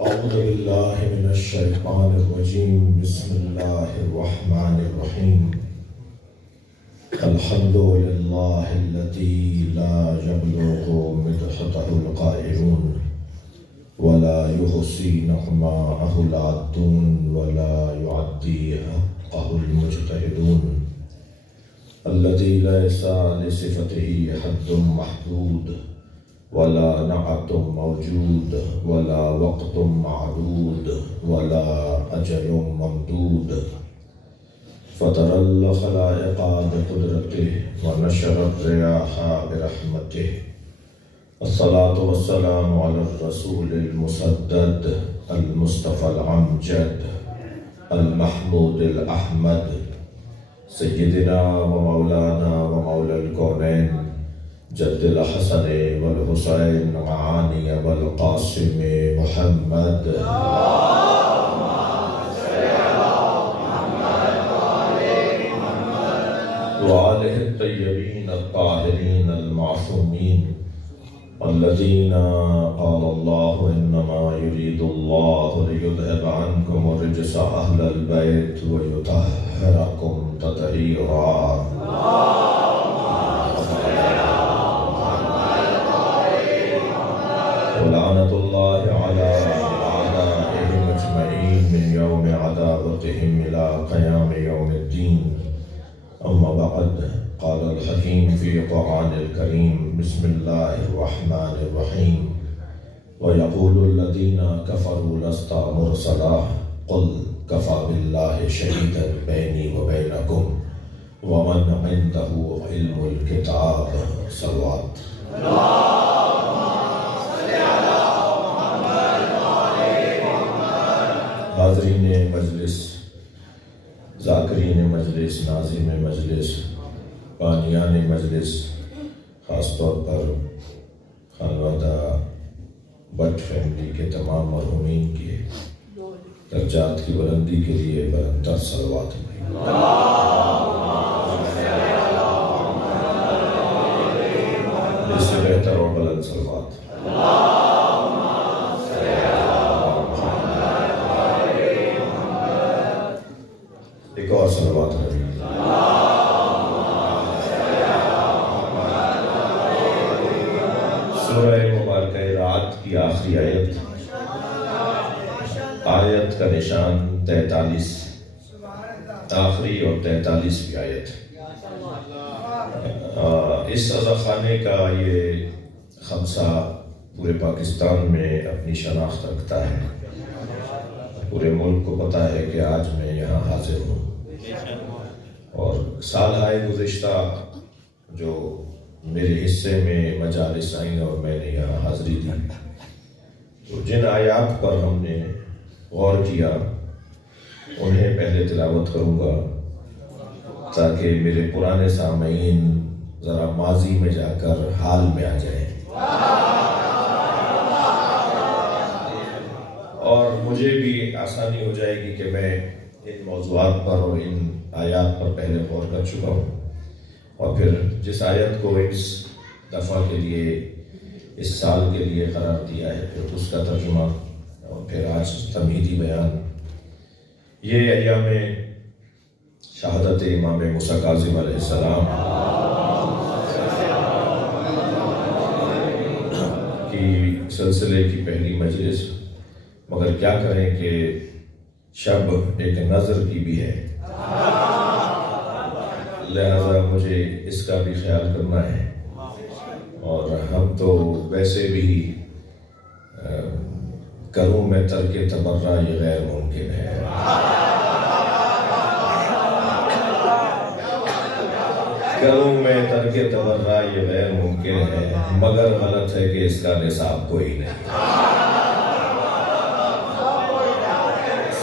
أعوذ بالله من الشيطان الرجيم بسم الله الرحمن الرحيم الحمد لله الذي لا يبلغ مدحته القائلون ولا يحصي نعماءه العادون ولا يعدي حقه المجتهدون الذي ليس لصفته حد محدود ولا نعت موجود ولا وقت معدود ولا أجل ممدود فطر الخلائق بقدرته ونشر الرياح برحمته الصلاة والسلام على الرسول المسدد المصطفى الأمجد المحمود الأحمد سيدنا ومولانا ومولى الكونين جد الحسن والحسين معاني والقاسم محمد وآله الطيبين الطاهرين المعصومين الذين قال الله إنما يريد الله ليذهب عنكم الرجس أهل البيت ويطهركم تطهيرا ولعنة الله على أعدائهم أجمعين من يوم عداوتهم إلى قيام يوم الدين أما بعد قال الحكيم في القرآن الكريم بسم الله الرحمن الرحيم ويقول الذين كفروا لست مرسلا قل كفى بالله شهيدا بيني وبينكم ومن عنده علم الكتاب صلوات حاضرین مجلس، ذاکرین مجلس، ناظرین مجلس، بانیان مجلس، خاص طور پر خانوادہ بٹ فیملی کے تمام مرحومین کے درجات کی بلندی کے لیے بلندتر صلوات اس سے بہتر اور بلند صلوات ایک اور صلوات ہے سورہ مبارکہ رات کی آخری آیت کا نشان 43 آخری اور 43ویں آیت. اس عزاخانے کا یہ خمسہ پورے پاکستان میں اپنی شناخت رکھتا ہے. پورے ملک کو پتہ ہے کہ آج میں یہاں حاضر ہوں اور سالہ گزشتہ جو میرے حصے میں مجالس آئیں اور میں نے یہاں حاضری دی تو جن آیات پر ہم نے غور کیا انہیں پہلے تلاوت کروں گا تاکہ میرے پرانے سامعین ذرا ماضی میں جا کر حال میں آ جائیں اور مجھے بھی آسانی ہو جائے گی کہ میں ان موضوعات پر اور ان آیات پر پہلے غور کر چکا ہوں اور پھر جس آیت کو اس دفعہ کے لیے اس سال کے لیے قرار دیا ہے پھر اس کا ترجمہ اور پھر آج تمہیدی بیان. یہ ایام شہادت امام موسیٰ کاظم علیہ السلام کی سلسلے کی پہلی مجلس، مگر کیا کریں کہ شب ایک نظر کی بھی ہے، لہذا مجھے اس کا بھی خیال کرنا ہے اور ہم تو ویسے بھی کروں میں ترک تبرہ یہ غیر ممکن ہے. کروں میں ترک تبرہ یہ غیر ممکن ہے مگر غلط ہے کہ اس کا نصاب کوئی نہیں.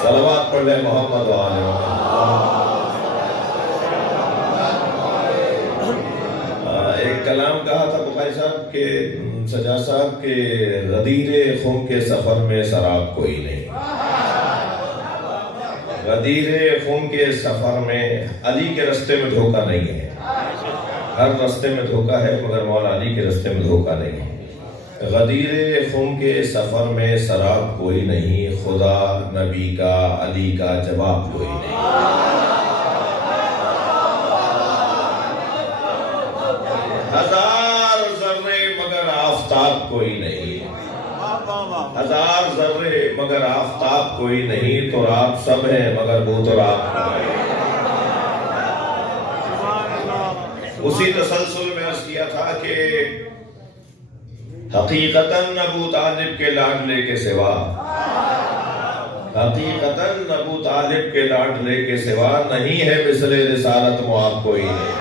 صلوات پڑھ لیں محمد و آل محمد. ایک کلام کہا تھا بخاری صاحب کے سجاد صاحب کے غدیر خم کے سفر میں سراب کوئی نہیں. غدیر خم کے سفر میں علی کے رستے میں دھوکہ نہیں ہے. ہر رستے میں دھوکہ ہے مگر مولا علی کے رستے میں دھوکہ نہیں ہے. غدیر خم کے سفر میں سراب کوئی نہیں، خدا نبی کا علی کا جواب کوئی نہیں۔ ہزار ذرے مگر آفتاب کوئی نہیں، ہزار ذرے مگر آفتاب کوئی نہیں، تو رات سب ہے مگر وہ تو رات کوئی نہیں۔ اسی تسلسل میں عرض کیا تھا کہ حقیقتاً ابو طالب کے لاڈلے کے سوا، حقیقتاً ابو طالب کے لاڈلے کے سوا نہیں ہے مثل رسالت معاب کوئی نہیں۔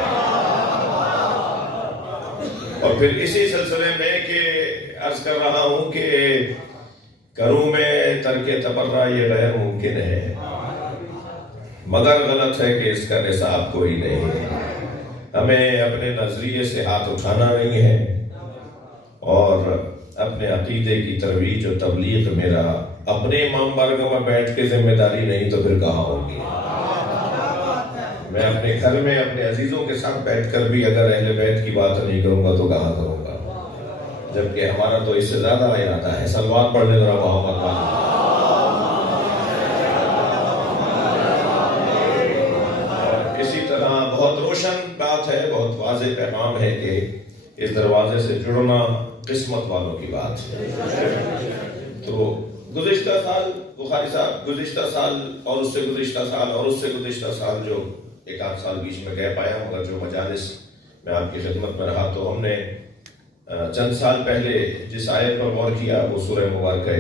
اور پھر اسی سلسلے میں کہ عرض کر رہا ہوں کہ کروں میں ترک تبرہ یہ غیر ممکن ہے، مگر غلط ہے کہ اس کا نصاب کوئی نہیں ہے۔ ہمیں اپنے نظریے سے ہاتھ اٹھانا نہیں ہے، اور اپنے عقیدے کی ترویج و تبلیغ میرا اپنے امام بارگاہ میں بیٹھ کے ذمہ داری نہیں تو پھر کہاں ہوگی؟ میں اپنے گھر میں اپنے عزیزوں کے ساتھ بیٹھ کر بھی اگر اہل بیت کی بات نہیں کروں گا تو کہاں کروں گا؟ جبکہ ہمارا تو اس سے زیادہ ارادہ ہے۔ صلوات پڑھنے ذرا محمد پاک۔ اسی طرح بہت روشن بات ہے، بہت واضح پیغام ہے کہ اس دروازے سے جڑنا قسمت والوں کی بات ہے۔ تو گزشتہ سال بخاری صاحب، گزشتہ سال اور اس سے گزشتہ سال اور اس سے گزشتہ سال جو ایک آدھ سال بیچ میں گیپ آیا، مگر جو مجالس میں آپ کی خدمت میں رہا تو ہم نے چند سال پہلے جس آیت پر غور کیا وہ سورہ مبارکہ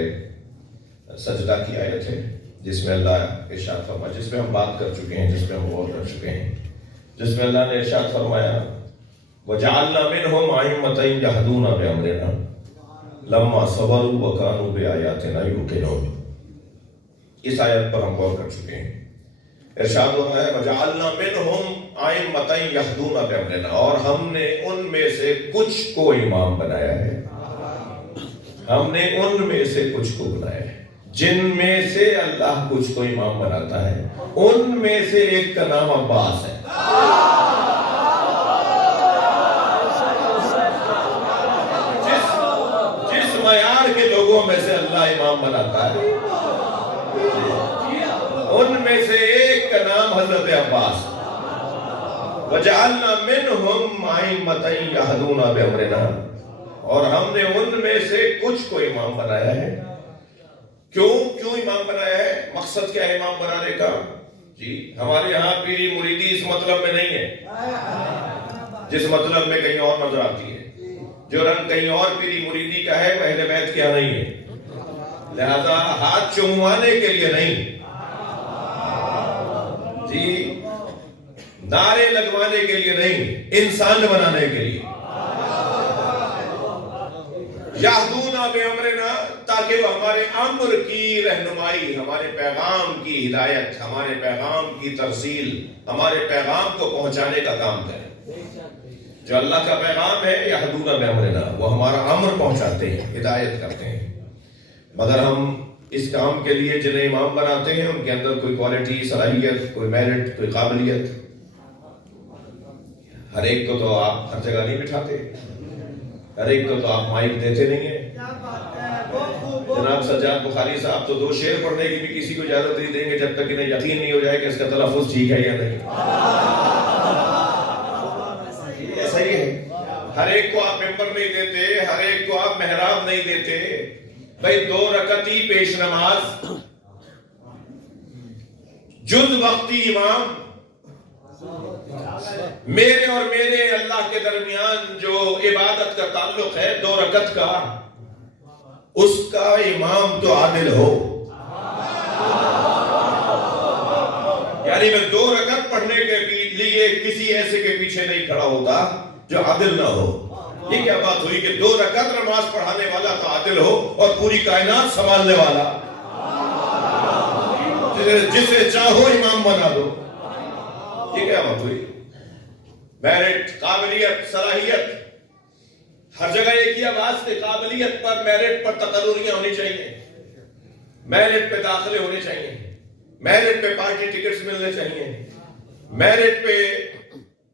سجدہ کی آیت ہے، جس میں اللہ ارشاد فرمایا، جس میں ہم بات کر چکے ہیں، جس میں ہم غور کر چکے ہیں، جس میں اللہ نے ارشاد فرمایا وَجَعَلْنَا مِنْهُمْ أَئِمَّةً يَهْدُونَ بِأَمْرِنَا لَمَّا صَبَرُوا وَكَانُوا بِآيَاتِنَا يُوقِنُونَ۔ اس آیت پر ہم غور کر چکے ہیں۔ ارشاد ہو رہا ہے وَجَعَلْنَا مِنْهُمْ أَئِمَّةً يَهْدُونَ بِأَمْرِنَا، اور ہم نے ان میں سے کچھ کو امام بنایا ہے، ہم نے ان میں سے کچھ کو بنایا ہے۔ جن میں سے اللہ کچھ کو امام بناتا ہے، ان میں سے ایک کا نام عباس ہے۔ جس معیار کے لوگوں میں سے اللہ امام بناتا ہے، ان میں سے ایک کا نام حضرت عباس۔ وَجَعَلْنَا مِنْهُمْ أَئِمَّةً يَهْدُونَ بِأَمْرِنَا، اور ہم نے ان میں سے کچھ کو امام بنایا ہے۔ کیوں امام بنایا ہے؟ مقصد کیا ہے امام بنانے کا؟ جی ہمارے یہاں پیری مریدی اس مطلب میں نہیں ہے، جس مطلب میں کہیں اور نظر آتی ہے۔ جو رنگ کہیں اور پیری مریدی کا ہے وہ اہل بیت کیا نہیں ہے، لہذا ہاتھ چوموانے کے لیے نہیں جی، نعرے لگوانے کے لیے نہیں، انسان بنانے کے لیے۔ یہدونا بِأَمْرِنَا، تاکہ وہ ہمارے امر کی رہنمائی، ہمارے پیغام کی ہدایت، ہمارے پیغام کی ترسیل، ہمارے پیغام کو پہنچانے کا کام کریں۔ جو اللہ کا پیغام ہے یہدونا بِأَمْرِنَا، وہ ہمارا امر پہنچاتے ہیں، ہدایت کرتے ہیں۔ مگر ہم اس کام کے لیے جنہیں امام بناتے ہیں ان کے اندر کوئی کوالٹی، صلاحیت، کوئی میرٹ، کوئی قابلیت، ہر ایک کو تو آپ ہر جگہ نہیں بٹھاتے، ہر ایک کو تو آپ مائک دیتے نہیں ہیں۔ جناب سجاد بخاری صاحب تو 2 شعر پڑھنے کی بھی کسی کو اجازت نہیں دیں گے جب تک انہیں یقین نہیں ہو جائے کہ اس کا تلفظ ٹھیک ہے یا نہیں۔ ایسا ہی ہے، ہر ایک کو آپ ممبر نہیں دیتے، ہر ایک کو آپ محراب نہیں دیتے۔ بھئی 2 رکعتی پیش نماز، جز وقتی امام، میرے اور میرے اللہ کے درمیان جو عبادت کا تعلق ہے 2 رکعت کا، اس کا امام تو عادل ہو۔ یعنی میں 2 رکعت پڑھنے کے لیے کسی ایسے کے پیچھے نہیں کھڑا ہوتا جو عادل نہ ہو۔ یہ کیا بات ہوئی کہ 2 رکعت نماز پڑھانے والا تو عادل ہو اور پوری کائنات سنبھالنے والا، جسے چاہو امام بنا دو۔ یہ کیا بات ہوئی؟ میرٹ، قابلیت، صلاحیت، ہر جگہ ایک ہی آواز تھے، قابلیت پر، میرٹ پر تقرریاں ہونی چاہیے، میرٹ پہ داخلے ہونے چاہیے، میرٹ پہ پارٹی ٹکٹس ملنے چاہیے، میرٹ پہ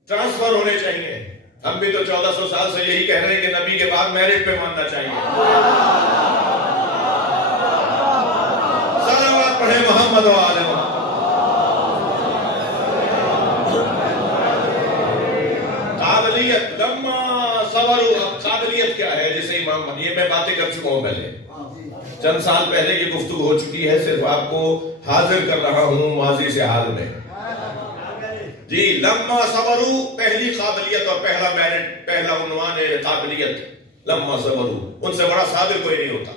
ٹرانسفر ہونے چاہیے، ہم بھی تو 1400 سال سے یہی کہہ رہے ہیں کہ نبی کے بعد میرج پہ ماننا چاہیے. صلوات پڑھے محمد و آل محمد. قابلیت لما صبروا. قابلیت کیا ہے جسے امام، یہ میں باتیں کر چکا ہوں پہلے، چند سال پہلے یہ گفتگو ہو چکی ہے، صرف آپ کو حاضر کر رہا ہوں ماضی سے حال میں. جی لما صبروا پہلی قابلیت اور پہلا میرٹ، پہلا عنوان ہے قابلیت. لما صبروا، ان سے بڑا صابر کوئی نہیں ہوتا.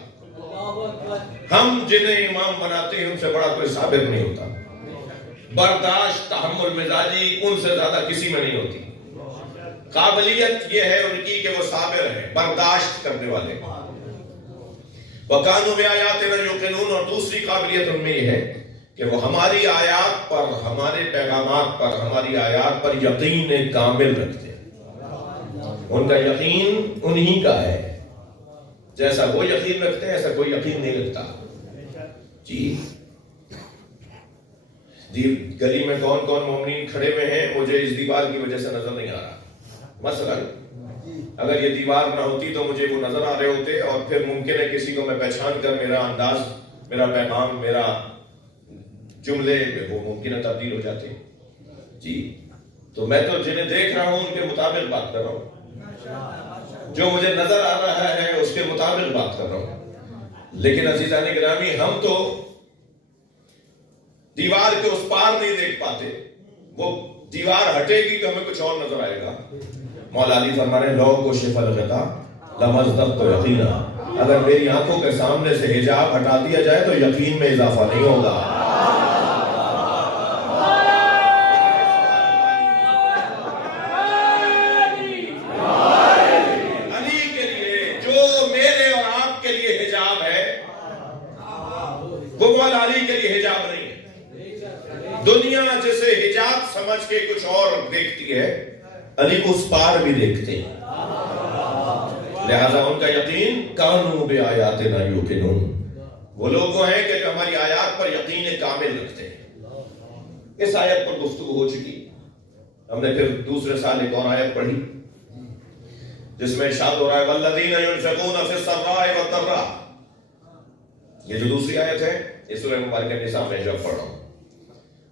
ہم جنہیں امام بناتے ہیں ان سے بڑا کوئی صابر نہیں ہوتا. برداشت، تحمل مزاجی ان سے زیادہ کسی میں نہیں ہوتی. قابلیت یہ ہے ان کی کہ وہ صابر ہیں، برداشت کرنے والے. وَكَانُوا بِآيَاتِنَا يُوقِنُونَ. اور دوسری قابلیت ان میں یہ ہے کہ وہ ہماری آیات پر، ہمارے پیغامات پر، ہماری آیات پر یقین کامل رکھتے ہیں. ان کا یقین انہی کا ہے. جیسا وہ یقین رکھتے ہیں ایسا کوئی یقین نہیں رکھتا. جی گلی میں کون کون مومنین کھڑے ہوئے ہیں مجھے اس دیوار کی وجہ سے نظر نہیں آ رہا. مثلا اگر یہ دیوار نہ ہوتی تو مجھے وہ نظر آ رہے ہوتے، اور پھر ممکن ہے کسی کو میں پہچان کر میرا انداز، میرا پیغام، میرا جملے وہ ممکن ہے تبدیل ہو جاتے. جی تو میں تو جنہیں دیکھ رہا ہوں ان کے مطابق بات کر رہا ہوں، جو مجھے نظر آ رہا ہے اس کے مطابق بات کر رہا ہوں. لیکن عزیزان گرامی ہم تو دیوار کے اس پار نہیں دیکھ پاتے. وہ دیوار ہٹے گی تو ہمیں کچھ اور نظر آئے گا. مولا علی فرمانے لو کو شفا لگتا لمزدت تو یقینا. اگر میری آنکھوں کے سامنے سے حجاب ہٹا دیا جائے تو یقین میں اضافہ نہیں ہوگا. علی کے لیے جو میرے اور آپ کے لیے حجاب ہے وہ مولا علی کے لیے حجاب نہیں ہے. دنیا جسے حجاب سمجھ کے کچھ اور دیکھتی ہے، علی اس پار بھی دیکھتے ہیں. لہذا ان کا یقین کانوا بآیاتنا یوقنون. وہ لوگ ہیں کہ جو ہماری آیات پر یقین کامل رکھتے ہیں. اس آیت پر گفتگو ہو چکی. ہم نے پھر دوسرے سال ایک اور آیت پڑھی جس میں ارشاد ہو رہا ہے والذین ينفقون فی السراء والضراء. یہ جو دوسری آیت ہے اس سورہ مبارکہ نساء میں جب پڑھ رہا ہوں.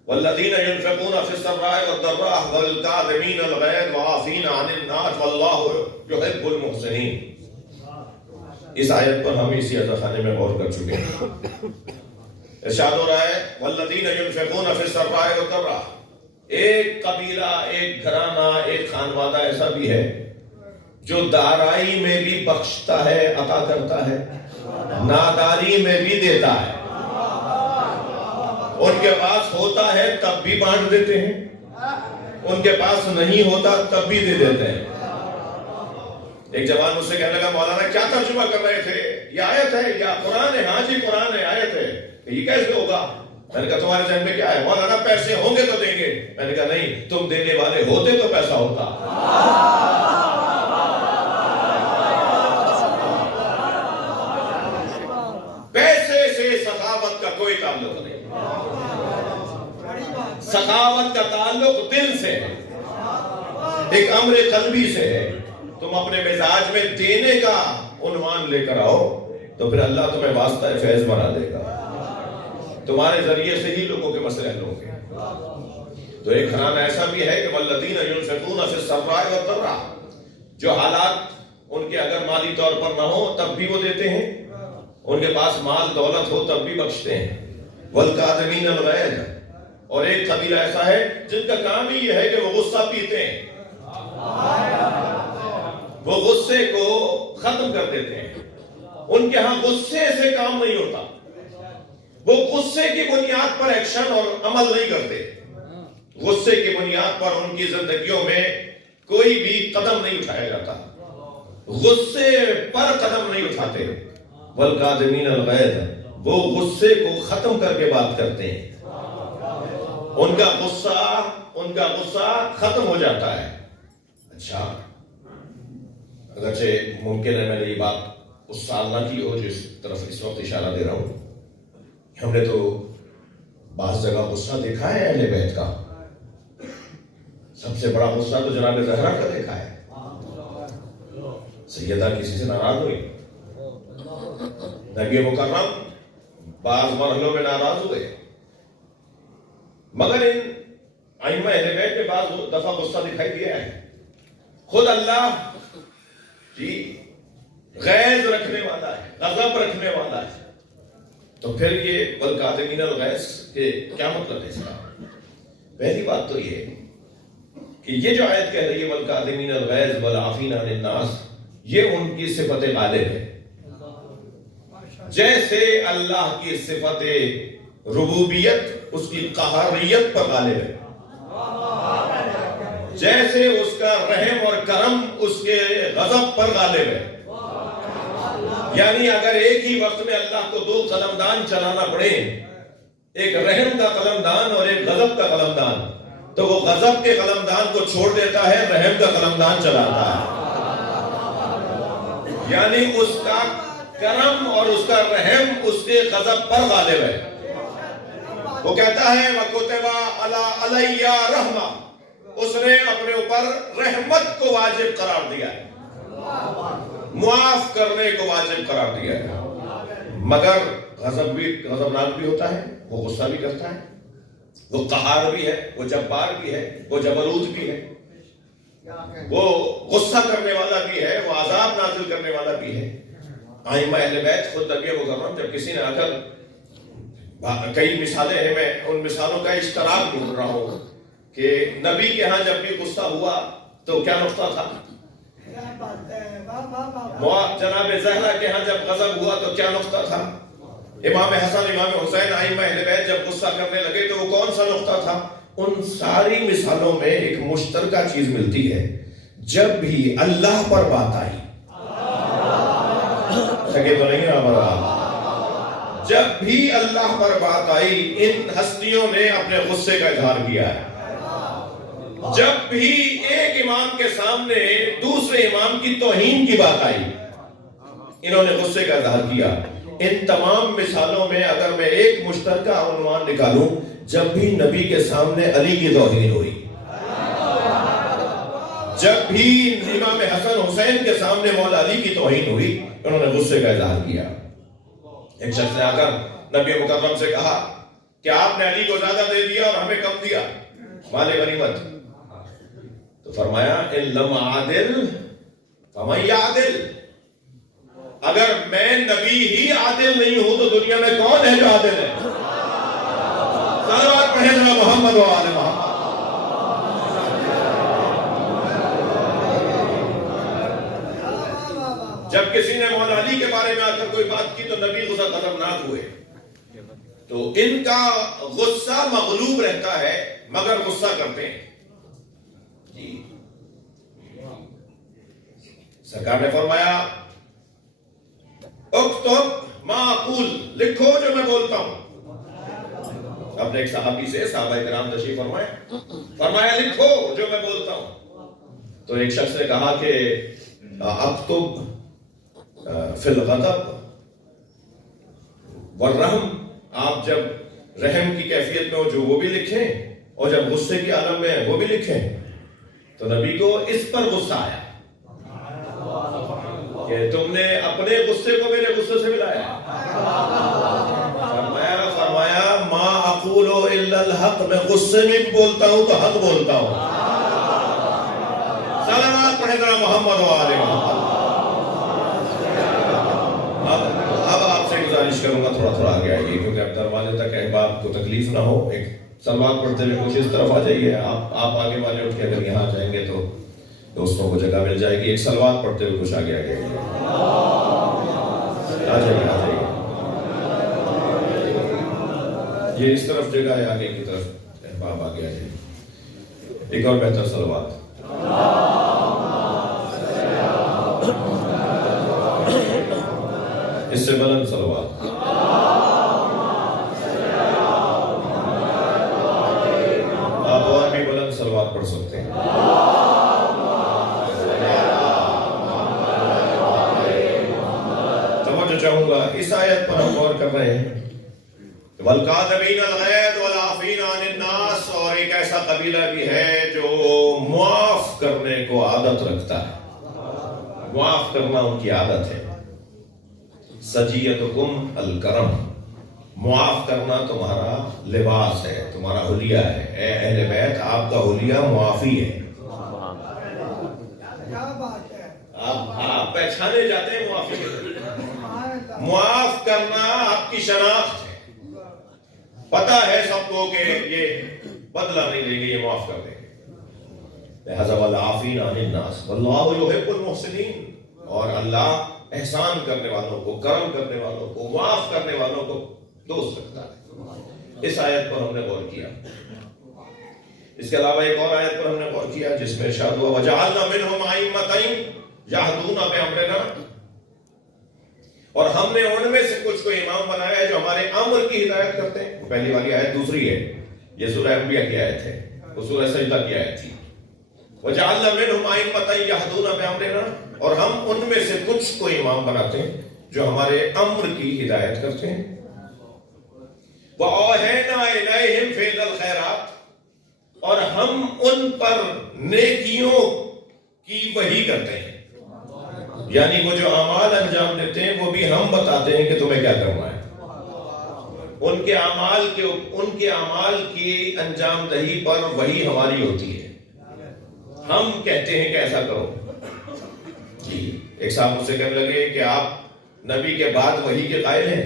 والذین ينفقون فی السراء والضراء والکاظمین الغیظ والعافین عن الناس واللہ یحب المحسنین. اس آیت پر ہم اسی عزا خانے میں غور کر چکے ہیں. ارشاد ہو رہا ہے والذین ينفقون فی السراء والضراء. ایک قبیلہ، ایک گھرانہ، ایک خانوادہ ایسا بھی ہے جو دارائی میں بھی بخشتا ہے، عطا کرتا ہے، ناداری میں بھی دیتا ہے. ان کے پاس ہوتا ہے تب بھی بانٹ دیتے ہیں، ان کے پاس نہیں ہوتا تب بھی دے دیتے ہیں. ایک جوان مجھ سے کہنے لگا مولانا کیا ترجمہ کر رہے تھے؟ یہ آیت ہے یا قرآن ہے؟ ہاں جی قرآن ہے، آیت ہے. یہ کیسے ہوگا؟ میں نے کہا تمہارے ذہن میں کیا ہے؟ مولانا پیسے ہوں گے تو دیں گے. میں نے کہا نہیں، تم دینے والے ہوتے تو پیسہ ہوتا. پیسے سے سخاوت کا کوئی تعلق نہیں. سخاوت کا تعلق دل سے ہے، ایک امر قلبی سے ہے. تم اپنے مزاج میں دینے کا عنوان لے کر آؤ تو پھر اللہ تمہیں واسطہ فیض بنا دے گا. تمہارے ذریعے سے ہی لوگوں کے مسئلے حل ہوں گے. تو ایک گھرانہ ایسا بھی ہے کہ والذین ينفقون فی السراء والضراء. جو حالات ان کے اگر مالی طور پر نہ ہو تب بھی وہ دیتے ہیں، ان کے پاس مال دولت ہو تب بھی بخشتے ہیں. والکاظمین الغیظ. اور ایک قبیلہ ایسا ہے جن کا کام ہی یہ ہے کہ وہ غصہ پیتے ہیں، وہ غصے کو ختم کر دیتے ہیں. ان کے ہاں غصے سے کام نہیں ہوتا. وہ غصے کی بنیاد پر ایکشن اور عمل نہیں کرتے. غصے کی بنیاد پر ان کی زندگیوں میں کوئی بھی قدم نہیں اٹھایا جاتا. غصے پر قدم نہیں اٹھاتے. والکاظمین الغیظ. وہ غصے کو ختم کر کے بات کرتے ہیں. ان کا غصہ ختم ہو جاتا ہے. اچھا اگرچہ ممکن ہے میں نے یہ بات اس سال نہ کی ہو جس طرف اس وقت اشارہ دے رہا ہوں. ہم نے تو بعض جگہ غصہ دیکھا ہے اہل بیت کا. سب سے بڑا غصہ تو جناب زہرا کا دیکھا ہے. سیدہ کسی سے ناراض ہوئی؟ نبی مکرم بعض مرحلوں میں ناراض ہوئے، مگر ان ائمہ اہل بیت میں بعض دفعہ غصہ دکھائی دیا ہے۔ خود اللہ جی غیظ رکھنے والا ہے، غضب رکھنے والا ہے، تو پھر یہ والکاظمین الغیظ کے کیا مطلب ہے اس کا؟ پہلی بات تو یہ کہ یہ جو آیت کہہ رہی ہے والکاظمین الغیظ والعافین عن الناس، یہ ان کی صفت غالب ہے۔ جیسے اللہ کی صفت ربوبیت اس کی قہاریت پر غالب ہے، جیسے اس کا رحم اور کرم اس کے غضب پر غالب ہے۔ یعنی اگر ایک ہی وقت میں اللہ کو دو قلمدان چلانا پڑے، ایک رحم کا قلمدان اور ایک غضب کا قلمدان، تو وہ غضب کے قلمدان کو چھوڑ دیتا ہے، رحم کا قلمدان چلاتا ہے۔ یعنی اس کا کرم اور اس کا رحم اس کے غضب پر غالب ہے۔ وہ کہتا ہے وَكُتِبَ عَلَيَّ رَحْمَةٌ، اس نے اپنے اوپر رحمت کو واجب قرار دیا ہے، معاف کرنے کو واجب قرار دیا ہے۔ مگر غضب بھی غضبناک بھی ہوتا ہے، وہ غصہ بھی کرتا ہے، وہ قہار بھی ہے، وہ جبار بھی ہے، وہ جبروت بھی ہے، وہ غصہ کرنے والا بھی ہے، وہ عذاب نازل کرنے والا بھی ہے۔ ائمہ اہل بیت خود نبی مکرم جب کسی نے آ کر، کئی مثالیں ہیں، میں ان مثالوں کا اشتراک ڈھونڈ رہا ہوں کہ نبی کے ہاں جب بھی غصہ ہوا تو کیا نقطہ تھا، جناب زہرا کے ہاں جب غضب ہوا تو کیا نقطہ تھا، امام حسن امام حسین ائمہ اہل بیت جب غصہ کرنے لگے تو وہ کون سا نقطہ تھا۔ ان ساری مثالوں میں ایک مشترکہ چیز ملتی ہے، جب بھی اللہ پر بات آئی، سکے تو نہیں رہا، جب بھی اللہ پر بات آئی ان ہستیوں نے اپنے غصے کا اظہار کیا ہے۔ جب بھی ایک امام کے سامنے دوسرے امام کی توہین کی بات آئی، انہوں نے غصے کا اظہار کیا۔ ان تمام مثالوں میں اگر میں ایک مشترکہ عنوان نکالوں، جب بھی نبی کے سامنے علی کی توہین ہوئی، جب بھی امام حسن حسین کے سامنے مولا علی کی توہین ہوئی، انہوں نے غصے کا اظہار کیا۔ ایک شخص نے آ کر نبی مکرم سے کہا کہ آپ نے علی کو زیادہ دے دیا اور ہمیں کم دیا مال غنیمت، تو فرمایا ان لم عادل فمن یعدل، اگر میں نبی ہی عادل نہیں ہوں تو دنیا میں کون ہے جو عادل ہے؟ صلوات پڑھیں ذرا محمد و آل محمد۔ جب کسی نے مولا علی کے بارے میں آ کر کوئی بات کی تو نبی غصہ غضبناک ہوئے۔ تو ان کا غصہ مغلوب رہتا ہے مگر غصہ کرتے ہیں۔ جی سرکار نے فرمایا اکتب ما اقول، لکھو جو میں بولتا ہوں۔ اپنے ایک صحابی سے، صحابہ کرام تشریف فرمایا لکھو جو میں بولتا ہوں۔ تو ایک شخص نے کہا کہ اکتب فی الغضب والرحم، آپ جب رحم کی کیفیت میں ہو جو وہ بھی لکھیں، اور جب غصے کی عالم میں وہ بھی لکھیں۔ تو نبی کو اس پر غصہ آیا کہ تم نے اپنے غصے کو میرے غصے سے ملایا۔ فرمایا ما اقول الا الحق، میں غصے میں بھی بولتا ہوں تو حق بولتا ہوں۔ صلوات پڑھیں ذرا محمد و آل محمد۔ اب آپ سے گزارش کروں گا تھوڑا آگے آئیے، کیونکہ اب دروازے تک احباب کو تکلیف نہ ہو۔ ایک سلوات پڑھتے ہوئے کچھ اس طرف آ جائیے، آپ آگے والے اٹھ کے اگر یہاں جائیں گے تو دوستوں کو جگہ مل جائے گی۔ ایک سلوات پڑھتے ہوئے کچھ آگے آئیے، آ جائیے۔ یہ اس طرف جگہ ہے، آگے کی طرف احباب آگے آئیے۔ ایک اور بہتر سلوات۔ اس سے بلند سلوات۔ آپ اور بھی بلند سلوات پڑھ سکتے ہیں۔ توجہ چاہوں گا، اس آیت پر ہم غور کر رہے ہیں والکاظمین الغیظ والعافین عن الناس، اور ایک ایسا قبیلہ بھی ہے جو معاف کرنے کو عادت رکھتا ہے۔ معاف کرنا ان کی عادت ہے. سجیتکم الکرم، معاف کرنا تمہارا لباس ہے، تمہارا حلیہ ہے. اے اہل بیت، آپ کا حلیہ معافی ہے. آپ پہچانے جاتے ہیں معافی کے ذریعے. معاف کرنا آپ کی شناخت ہے. پتا ہے سب کو کہ یہ بدلہ نہیں لیں گے، یہ معاف کر دیں گے. لہذا والعافین عن الناس واللہ یحب المحسنین. اور اللہ احسان کرنے والوں کو، کرم کرنے والوں کو، معاف کرنے والوں کو دوست رکھتا ہے. اس آیت پر ہم نے غور کیا. اس کے علاوہ ایک اور آیت پر ہم نے غور کیا جس میں ارشاد ہوا وَجَعَلْنَا مِنْهُمْ أَئِمَّةً يَهْدُونَ بِأَمْرِنَا. اور ہم نے ان میں سے کچھ کو امام بنایا ہے جو ہمارے امر کی ہدایت کرتے ہیں. پہلی والی آیت دوسری ہے، یہ سورہ انبیاء کی آیت ہے، وہ سورہ سجدہ کی آیت تھی. وَجَعَلْنَا مِنْهُمْ أَئِمَّةً يَهْدُونَ بِأَمْرِنَا. اور ہم ان میں سے کچھ کو امام بناتے ہیں جو ہمارے امر کی ہدایت کرتے ہیں. وَأَوْحَيْنَا إِلَيْهِمْ فِعْلَ الْخَيْرَاتِ. اور ہم ان پر نیکیوں کی وحی کرتے ہیں. یعنی وہ جو اعمال انجام دیتے ہیں وہ بھی ہم بتاتے ہیں کہ تمہیں کیا کرنا ہے. ان کے اعمال کی انجام دہی پر وحی ہماری ہوتی ہے. ہم کہتے ہیں کہ ایسا کرو. جی ایک صاحب مجھ سے کہنے لگے کہ آپ نبی کے بعد وحی کے قائل ہیں.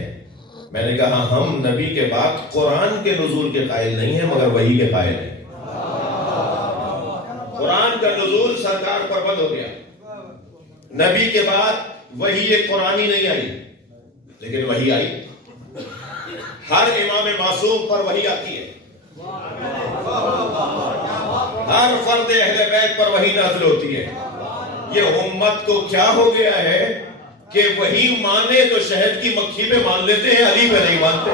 میں نے کہا ہم نبی کے بعد قرآن کے نزول کے قائل نہیں ہیں مگر وحی کے قائل ہیں. قرآن کا نزول سرکار پر بند ہو گیا. نبی کے بعد وحی قرآنی نہیں آئی لیکن وحی آئی. ہر امام معصوم پر وحی آتی ہے. ہر فرد اہل بیت پر وحی نازل ہوتی ہے. یہ امت کو کیا ہو گیا ہے کہ وحی مانے تو شہد کی مکھی پہ مان لیتے ہیں، علی پہ نہیں مانتے.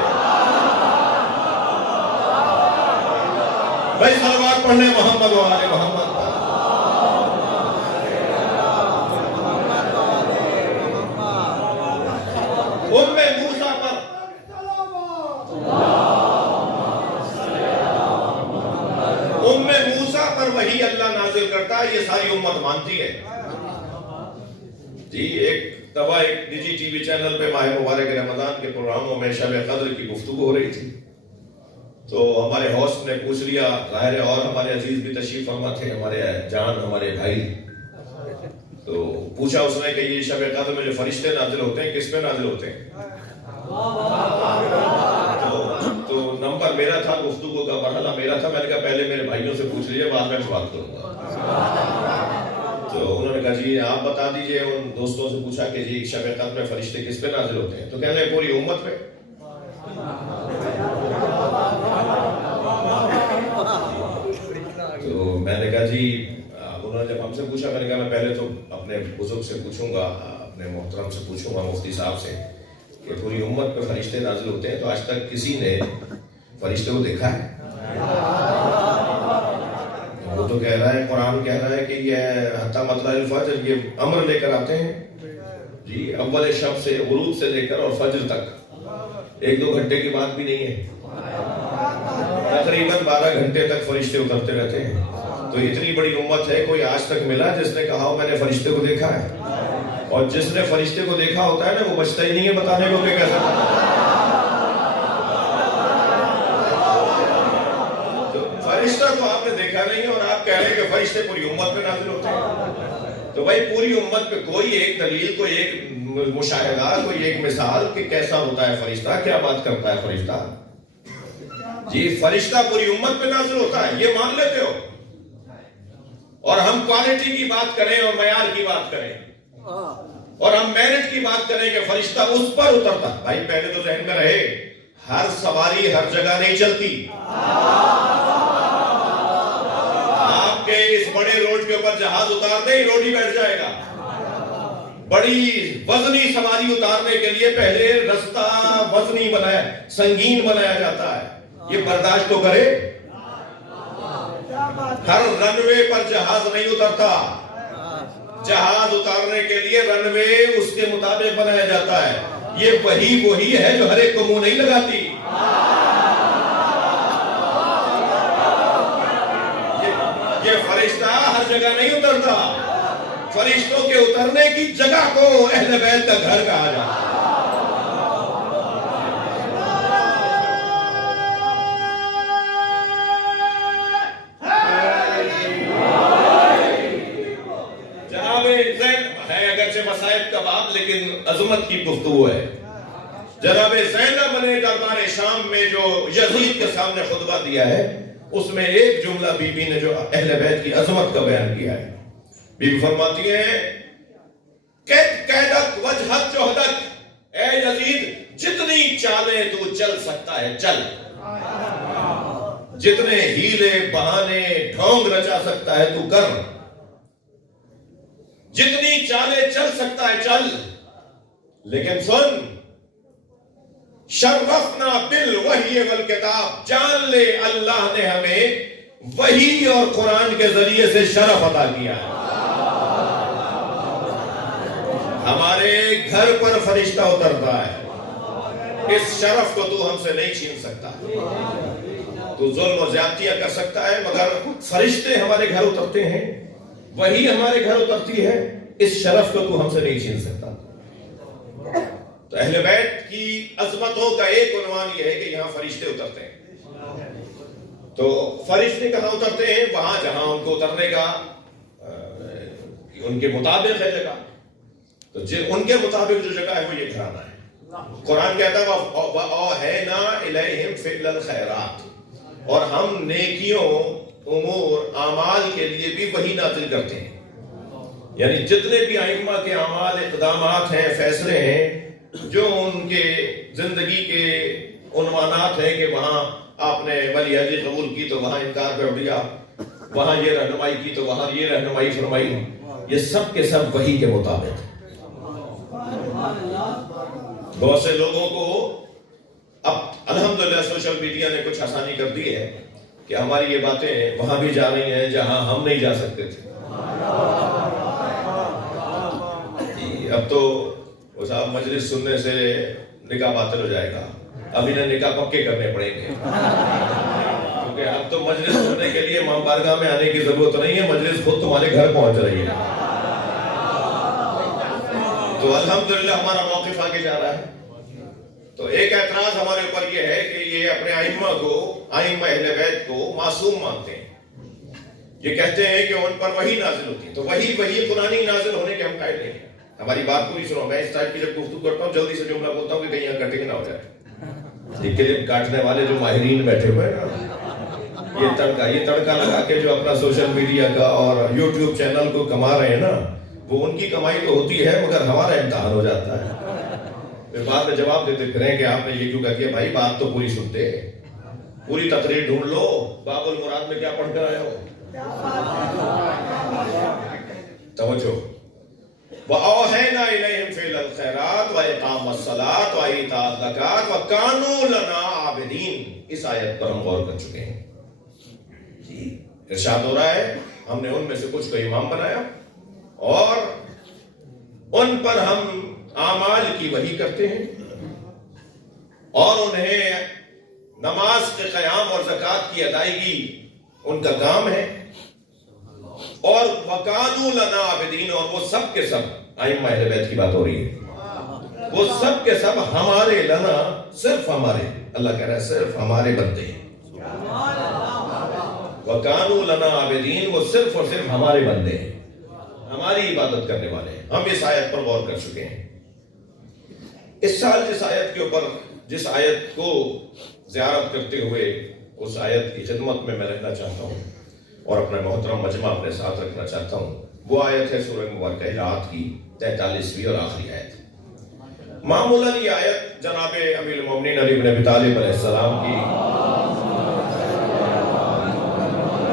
بھائی صلوات پڑھنے محمد و آل محمد. وہی اللہ نازل کرتا ہے، یہ ساری امت مانتی ہے. جی ایک دفعہ ایک نجی ٹی وی چینل پہ ماہ مبارک رمضان کے پروگراموں میں شب قدر کی گفتگو ہو رہی تھی. تو ہمارے ہوسٹ نے پوچھ لیا، ظاہر ہے اور ہمارے عزیز بھی تشریف فرما تھے، ہمارے جان، ہمارے بھائی. تو پوچھا اس نے کہ یہ شب قدر میں جو فرشتے نازل ہوتے ہیں کس پہ نازل ہوتے ہیں؟ تو نمبر میرا تھا، گفتگو کا مرحلہ میرا تھا. میں نے کہا پہلے میرے بھائیوں سے پوچھ لیجیے، بعد میں بات کروں گا. تو انہوں نے کہا جی آپ بتا دیجئے. ان دوستوں سے پوچھا کہ جی شب قدر میں فرشتے کس پہ نازل ہوتے ہیں؟ تو کہنے لگے پوری امت پہ. تو میں نے کہا جی انہوں نے جب ہم سے پوچھا، میں نے کہا میں پہلے تو اپنے بزرگ سے پوچھوں گا، اپنے محترم سے پوچھوں گا، مفتی صاحب سے، کہ پوری امت پہ فرشتے نازل ہوتے ہیں تو آج تک کسی نے فرشتے کو دیکھا ہے؟ وہ تو کہہ رہا ہے، قرآن کہہ رہا ہے کہ یہ حتی مطلع الفجر، یہ امر لے کر آتے ہیں. جی اول شب سے، غروب سے لے کر اور فجر تک 1-2 گھنٹے کی بات بھی نہیں ہے. تقریباً 12 گھنٹے تک فرشتے اترتے رہتے ہیں. تو اتنی بڑی امت ہے، کوئی آج تک ملا جس نے کہا ہو میں نے فرشتے کو دیکھا ہے؟ اور جس نے فرشتے کو دیکھا ہوتا ہے نا وہ بچتا ہی نہیں ہے بتانے کو کہ کیسا. تو فرشتہ تو آپ نے دیکھا نہیں اور آپ کہہ رہے ہیں کہ فرشتے پوری امت پہ نازل ہوتے ہیں. تو بھائی پوری امت پہ کوئی ایک دلیل، کوئی ایک مشاہدہ، کوئی ایک مثال کہ کیسا ہوتا ہے فرشتہ، کیا بات کرتا ہے فرشتہ. جی فرشتہ پوری امت پہ نازل ہوتا ہے، یہ مان لیتے ہو. اور ہم کوالٹی کی بات کریں اور معیار کی بات کریں اور ہم میرٹ کی بات کریں کہ فرشتہ اس پر اترتا. بھائی پہلے تو ذہن میں رہے، ہر سواری ہر جگہ نہیں چلتی. آپ کے اس بڑے روڈ کے اوپر جہاز اتار دیں، روڈ ہی بیٹھ جائے گا. بڑی وزنی سواری اتارنے کے لیے پہلے رستہ وزنی بنایا، سنگین بنایا جاتا ہے. یہ برداشت تو کرے. ہر رن وے پر جہاز نہیں اترتا. جہاز اتارنے کے لیے رن وے اس کے مطابق بنایا جاتا ہے. یہ وہی ہے جو ہر ایک کو منہ نہیں لگاتی. یہ فرشتہ ہر جگہ نہیں اترتا. فرشتوں کے اترنے کی جگہ کو اہل بیت کا گھر کہا جاتا ہے۔ جناب زین ہے اگرچہ مصائب کا باب لیکن عظمت کی گفتگو ہے۔ جناب زینب نے دربار شام میں جو یزید کے سامنے خطبہ دیا ہے اس میں ایک جملہ بی بی نے جو اہل بیت کی عظمت کا بیان کیا ہے۔ بی بی فرماتی ہیں قیدت وجہت جوہدت، اے یزید جتنی چالیں تو چل سکتا ہے چل، جتنے ہیلے بہانے ڈھونگ رچا سکتا ہے تو کر، جتنی چالیں چل سکتا ہے چل، لیکن سن شرفنا بالوحی والکتاب، جان لے اللہ نے ہمیں وحی اور قرآن کے ذریعے سے شرف عطا کیا ہے۔ ہمارے گھر پر فرشتہ اترتا ہے، اس شرف کو تو ہم سے نہیں چھین سکتا۔ تو ظلم و زیادتیاں کر سکتا ہے مگر فرشتے ہمارے گھر اترتے ہیں، وحی ہمارے گھر اترتی ہے، اس شرف کو تو ہم سے نہیں چھین سکتا۔ تو اہل بیت کی عظمتوں کا ایک عنوان یہ ہے کہ یہاں فرشتے اترتے ہیں۔ تو فرشتے کہاں اترتے ہیں؟ وہاں جہاں ان کو اترنے کا ان کے مطابق ہے جگہ، تو ان کے مطابق جو جگہ ہے وہ یہ گھرانہ ہے۔ قرآن کہتا ہے وَأَوْحَيْنَا إِلَيْهِمْ فِعْلَ الْخَيْرَاتِ، اور ہم نیکیوں امور اعمال کے لیے بھی وہی نازل کرتے ہیں۔ یعنی جتنے بھی ائمہ کے اعمال اقدامات ہیں، فیصلے ہیں، جو ان کے زندگی کے عنوانات ہیں کہ وہاں آپ نے ولی عہدی قبول کی تو وہاں انکار کر دیا، وہاں یہ رہنمائی کی تو وہاں یہ رہنمائی فرمائی، یہ سب کے سب وحی کے مطابق۔ بہت سے لوگوں کو اب الحمدللہ سوشل میڈیا نے کچھ آسانی کر دی ہے کہ ہماری یہ باتیں وہاں بھی جا رہی ہیں جہاں ہم نہیں جا سکتے تھے۔ اب تو وہ صاحب مجلس سننے سے نکاح باطل ہو جائے گا، اب انہیں نکاح پکے کرنے پڑیں گے، کیونکہ اب تو مجلس سننے کے لیے امام بارگاہ میں آنے کی ضرورت نہیں ہے، مجلس خود تمہارے گھر پہنچ رہی ہے۔ تو الحمدللہ ہمارا موقف آگے جا رہا ہے۔ تو ایک اعتراض ہمارے اوپر یہ ہے کہ یہ اپنے ائمہ کو، ائمہ اہل بیت کو معصوم مانتے ہیں، یہ کہتے ہیں کہ ان پر وحی نازل ہوتی ہے، تو وحی قرآنی نازل ہونے کے ہم قائل نہیں ہیں۔ ہماری بات پوری سنو، میں اس ٹائپ کی جب گفتگو کرتا ہوں جلدی سے جملہ بولتا ہوں کہ کہیں یہاں کٹنگ نہ ہو جائے۔ یہ کلپ کاٹنے والے جو ماہرین بیٹھے ہوئے ہیں نا، یہ تڑکا لگا کے جو اپنا سوشل میڈیا کا اور یوٹیوب چینل کو کما رہے ہیں نا، وہ ان کی کمائی تو ہوتی ہے مگر ہمارا امتحان ہو جاتا ہے۔ پھر بعد میں جواب دیتے پھریں کہ آپ نے یہ کیوں کہا کہ بھائی بات تو پوری سنتے، پوری تقریر ڈھونڈ لو، باب المراد میں کیا پڑھ کر آئے ہو۔ توجہ، وَأَوْحَيْنَا إِلَيْهِمْ فِعْلَ الْخَيْرَاتِ وَإِقَامَ الصَّلَاةِ وَإِيتَاءَ الزَّكَاةِ وَكَانُوا لَنَا عَابِدِينَ۔ اس آیت پر ہم غور کر چکے ہیں۔ ارشاد ہو رہا ہے ہم نے ان میں سے کچھ کو امام بنایا اور ان پر ہم اعمال کی وحی کرتے ہیں اور انہیں نماز کے قیام اور زکوٰۃ کی ادائیگی ان کا کام ہے، اور وَقَانُوا لَنَا عَابِدِينَ، اور وہ سب کے سب ائمہ اہل بیت کی بات ہو رہی ہے، وہ سب کے سب ہمارے لنا، صرف ہمارے، اللہ کہہ رہا ہے صرف ہمارے بندے ہیں۔ وَقَانُوا لَنَا عَابِدِينَ، وہ صرف اور صرف ہمارے بندے ہیں، ہماری عبادت کرنے والے ہیں۔ ہم اس آیت پر غور کر چکے ہیں۔ اس سال جس آیت کے اوپر، جس آیت کو زیارت کرتے ہوئے اس آیت کی خدمت میں رہنا چاہتا ہوں اور اپنا محترم مجمع اپنے ساتھ رکھنا چاہتا ہوں، وہ آیت ہے سورہ مبارکہ رات کی 43ویں اور آخری آیت۔ معمولاً یہ آیت جناب امیر المومنین علی بن ابی طالب علیہ السلام کی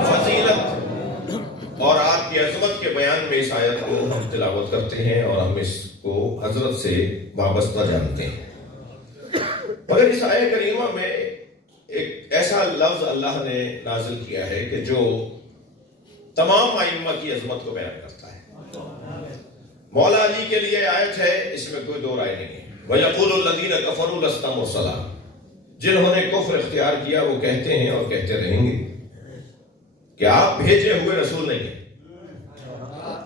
فضیلت اور آپ کی عظمت کے بیان میں اس آیت کو ہم تلاوت کرتے ہیں اور ہم اس کو حضرت سے وابستہ جانتے ہیں۔ مگر اس آیت کریمہ میں ایک ایسا لفظ اللہ نے نازل کیا ہے کہ جو تمام ائمہ کی عظمت کو بیان کرتا ہے۔ مولا علی کے لیے آیت ہے، اس میں کوئی دو رائے نہیں ہے۔ وَيَقُولُ الَّذِينَ كَفَرُوا لَسْتَ مُرْسَلًا، جنہوں نے کفر اختیار کیا وہ کہتے ہیں اور کہتے رہیں گے کہ آپ بھیجے ہوئے رسول نہیں ہیں۔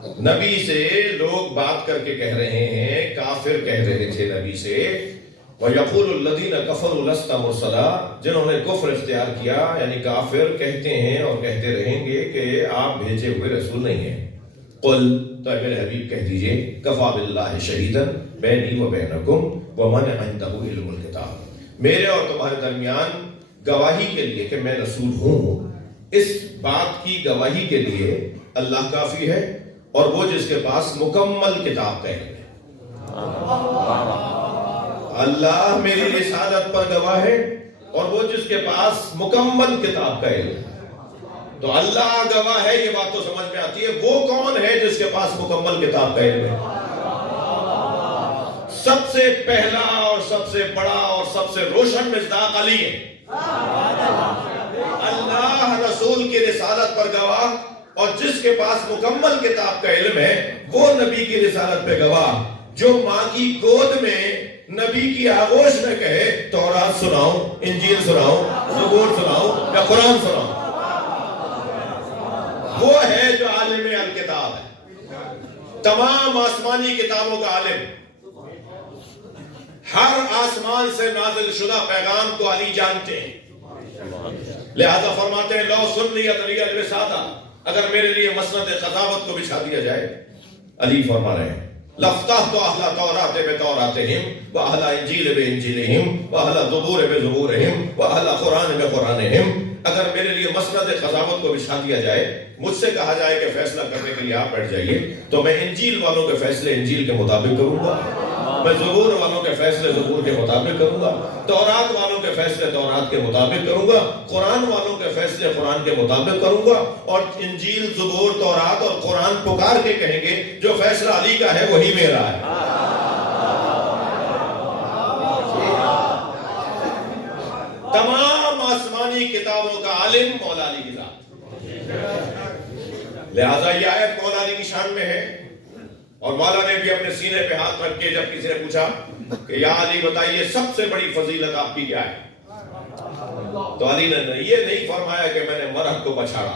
نبی سے لوگ بات کر کے کہہ رہے ہیں، کافر کہہ رہے تھے نبی سے، وَيَقُولُ الَّذِينَ كَفَرُوا لَسْتَ مُرْسَلًا، جنہوں نے کفر اختیار کیا، یعنی کافر کہتے ہیں اور کہتے رہیں گے کہ آپ بھیجے ہوئے رسول نہیں ہیں۔ قل، تو میرے حبیب کہہ دیجئے، کفا باللہ شہیداً بینی و بینکم ومن عندہ علم الکتاب، میرے اور تمہارے درمیان گواہی کے لیے کہ میں رسول ہوں، اس بات کی گواہی کے لیے اللہ کافی ہے، اور وہ جس کے پاس مکمل کتاب کا علم ہے۔ اللہ میری رسالت پر گواہ ہے، اور وہ جس کے پاس مکمل کتاب کا علم ہے۔ تو اللہ گواہ ہے، یہ بات تو سمجھ میں آتی ہے، وہ کون ہے جس کے پاس مکمل کتاب کا علم ہے؟ سب سے پہلا اور سب سے بڑا اور سب سے روشن مصداق علی ہے۔ اللہ رسول کی رسالت پر گواہ، اور جس کے پاس مکمل کتاب کا علم ہے وہ نبی کی رسالت پہ گواہ، جو ماں کی گود میں نبی کی آغوش میں کہے تورات سناؤں، انجیل سناؤں، زبور سناؤں یا قرآن سناؤں، وہ ہے جو عالم الکتاب ہے، تمام آسمانی کتابوں کا عالم۔ ہر آسمان سے نازل شدہ پیغام کو علی جانتے ہیں، لہذا فرماتے ہیں لو سنیت لی الوسادہ، اگر میرے لیے مسند قضاوت کو بچھا دیا جائے، علی فرما رہے ہیں لفتحت اہل تورات بتوراتہم واہل انجیل بانجیلہم واہل زبور بزبورہم واہل قرآن بقرآنہم، اگر میرے لیے مسند قضاوت کو بچھا دیا جائے، مجھ سے کہا جائے کہ فیصلہ کرنے کے لیے آپ بیٹھ جائیے، تو میں انجیل والوں کے فیصلے انجیل کے مطابق کروں گا، میں زبور والوں کے فیصلے زبور کے مطابق کروں گا، تورات والوں کے فیصلے تورات کے مطابق کروں گا، قرآن والوں کے فیصلے قرآن کے مطابق کروں گا، اور انجیل زبور تورات اور قرآن پکار کے کہیں گے جو فیصلہ علی کا ہے وہی میرا ہے۔ تمام آسمانی کتابوں کا عالم مولا علی کی ذات، لہذا یہ آیت مولا علی کی شان میں ہے۔ اور مولا نے بھی اپنے سینے پہ ہاتھ رکھ کے جب کسی نے پوچھا کہ یا علی بتائیے سب سے بڑی فضیلت آپ کی کیا ہے، تو علی نے یہ نہیں فرمایا کہ میں نے مرحب کو پچھاڑا،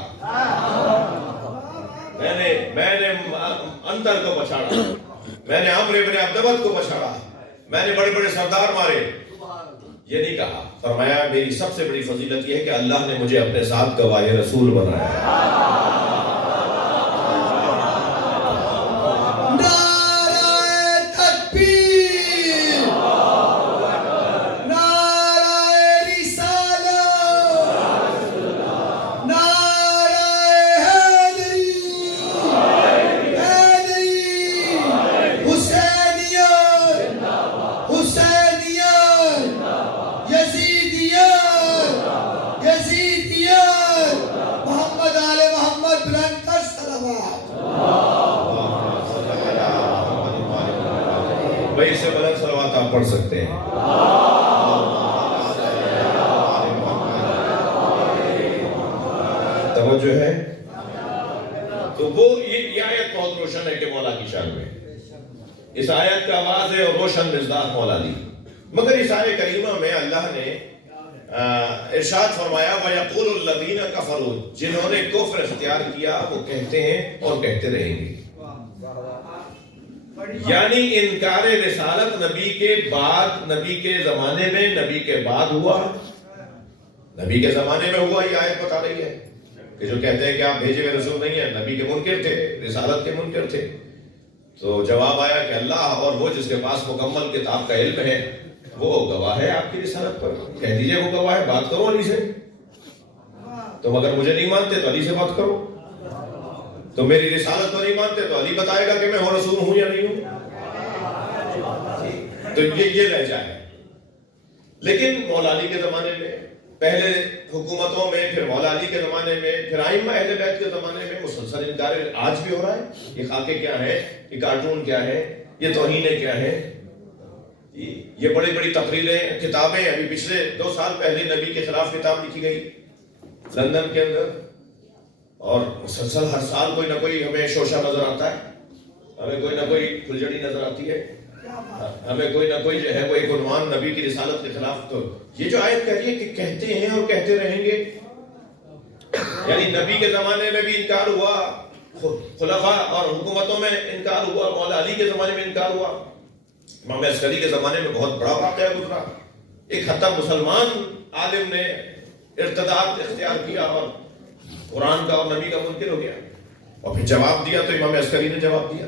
میں نے اندر کو پچھاڑا، میں نے عمرو بن عبدود کو پچھاڑا، میں نے بڑے بڑے سردار مارے، یہ نہیں کہا۔ فرمایا میری سب سے بڑی فضیلت یہ ہے کہ اللہ نے مجھے اپنے ساتھ گواہ رسول بنایا۔ بھائی اس سے بلند صلوات آپ پڑھ سکتے ہیں۔ توجہ ہے؟ تو وہ یہ آیت بہت روشن ہے کہ مولا کی شان میں، اس آیت کا واضح اور روشن مصداق مولا علی۔ مگر اس آیت کریمہ میں اللہ نے ارشاد فرمایا وَيَقُولُ الَّذِينَ كَفَرُوا، جنہوں نے کفر اختیار کیا وہ کہتے ہیں اور کہتے رہیں گے، یعنی انکار رسالت نبی کے بعد، نبی کے زمانے میں، نبی کے بعد ہوا، نبی کے زمانے میں ہوا۔ یہ آیت بتا رہی ہے کہ جو کہتے ہیں کہ آپ بھیجے ہوئے رسول نہیں ہیں، نبی کے منکر تھے، رسالت کے منکر تھے، تو جواب آیا کہ اللہ اور وہ جس کے پاس مکمل کتاب کا علم ہے وہ گواہ ہے آپ کی رسالت پر، کہہ دیجئے وہ گواہ ہے، بات کرو علی سے۔ تم اگر مجھے نہیں مانتے تو علی سے بات کرو، تو میری رسالت کو نہیں مانتے تو علی بتائے گا کہ میں وہ رسول ہوں یا نہیں ہوں۔ تو یہ لہجہ ہے۔ لیکن مولا علی کے زمانے میں، پہلے حکومتوں میں، پھر مولا علی کے زمانے میں، پھر ائمہ اہل بیت کے زمانے میں مسلسل انکار آج بھی ہو رہا ہے۔ یہ خاکے کیا ہے، یہ کارٹون کیا ہے، یہ توہینیں کیا ہے، یہ بڑی بڑی تقریریں، کتابیں۔ ابھی پچھلے 2 سال پہلے نبی کے خلاف کتاب لکھی گئی لندن کے اندر، اور مسلسل ہر سال کوئی نہ کوئی ہمیں شوشہ نظر آتا ہے، ہمیں کوئی نہ کوئی کھلجڑی نظر آتی ہے، ہمیں کوئی نہ کوئی جو ہے وہ ایک عنوان نبی کی رسالت کے خلاف۔ تو یہ جو آیت کہہ رہی ہے کہ کہتے ہیں اور کہتے رہیں گے، یعنی نبی کے زمانے میں بھی انکار ہوا، خلفاء اور حکومتوں میں انکار ہوا، مولا علی کے زمانے میں انکار ہوا، امام عسکری کے زمانے میں بہت بڑا واقعہ گزرا، ایک حتیٰ مسلمان عالم نے ارتداد اختیار کیا اور قرآن کا اور نبی کا منکر ہو گیا، اور پھر جواب دیا تو امام عسکری نے جواب دیا۔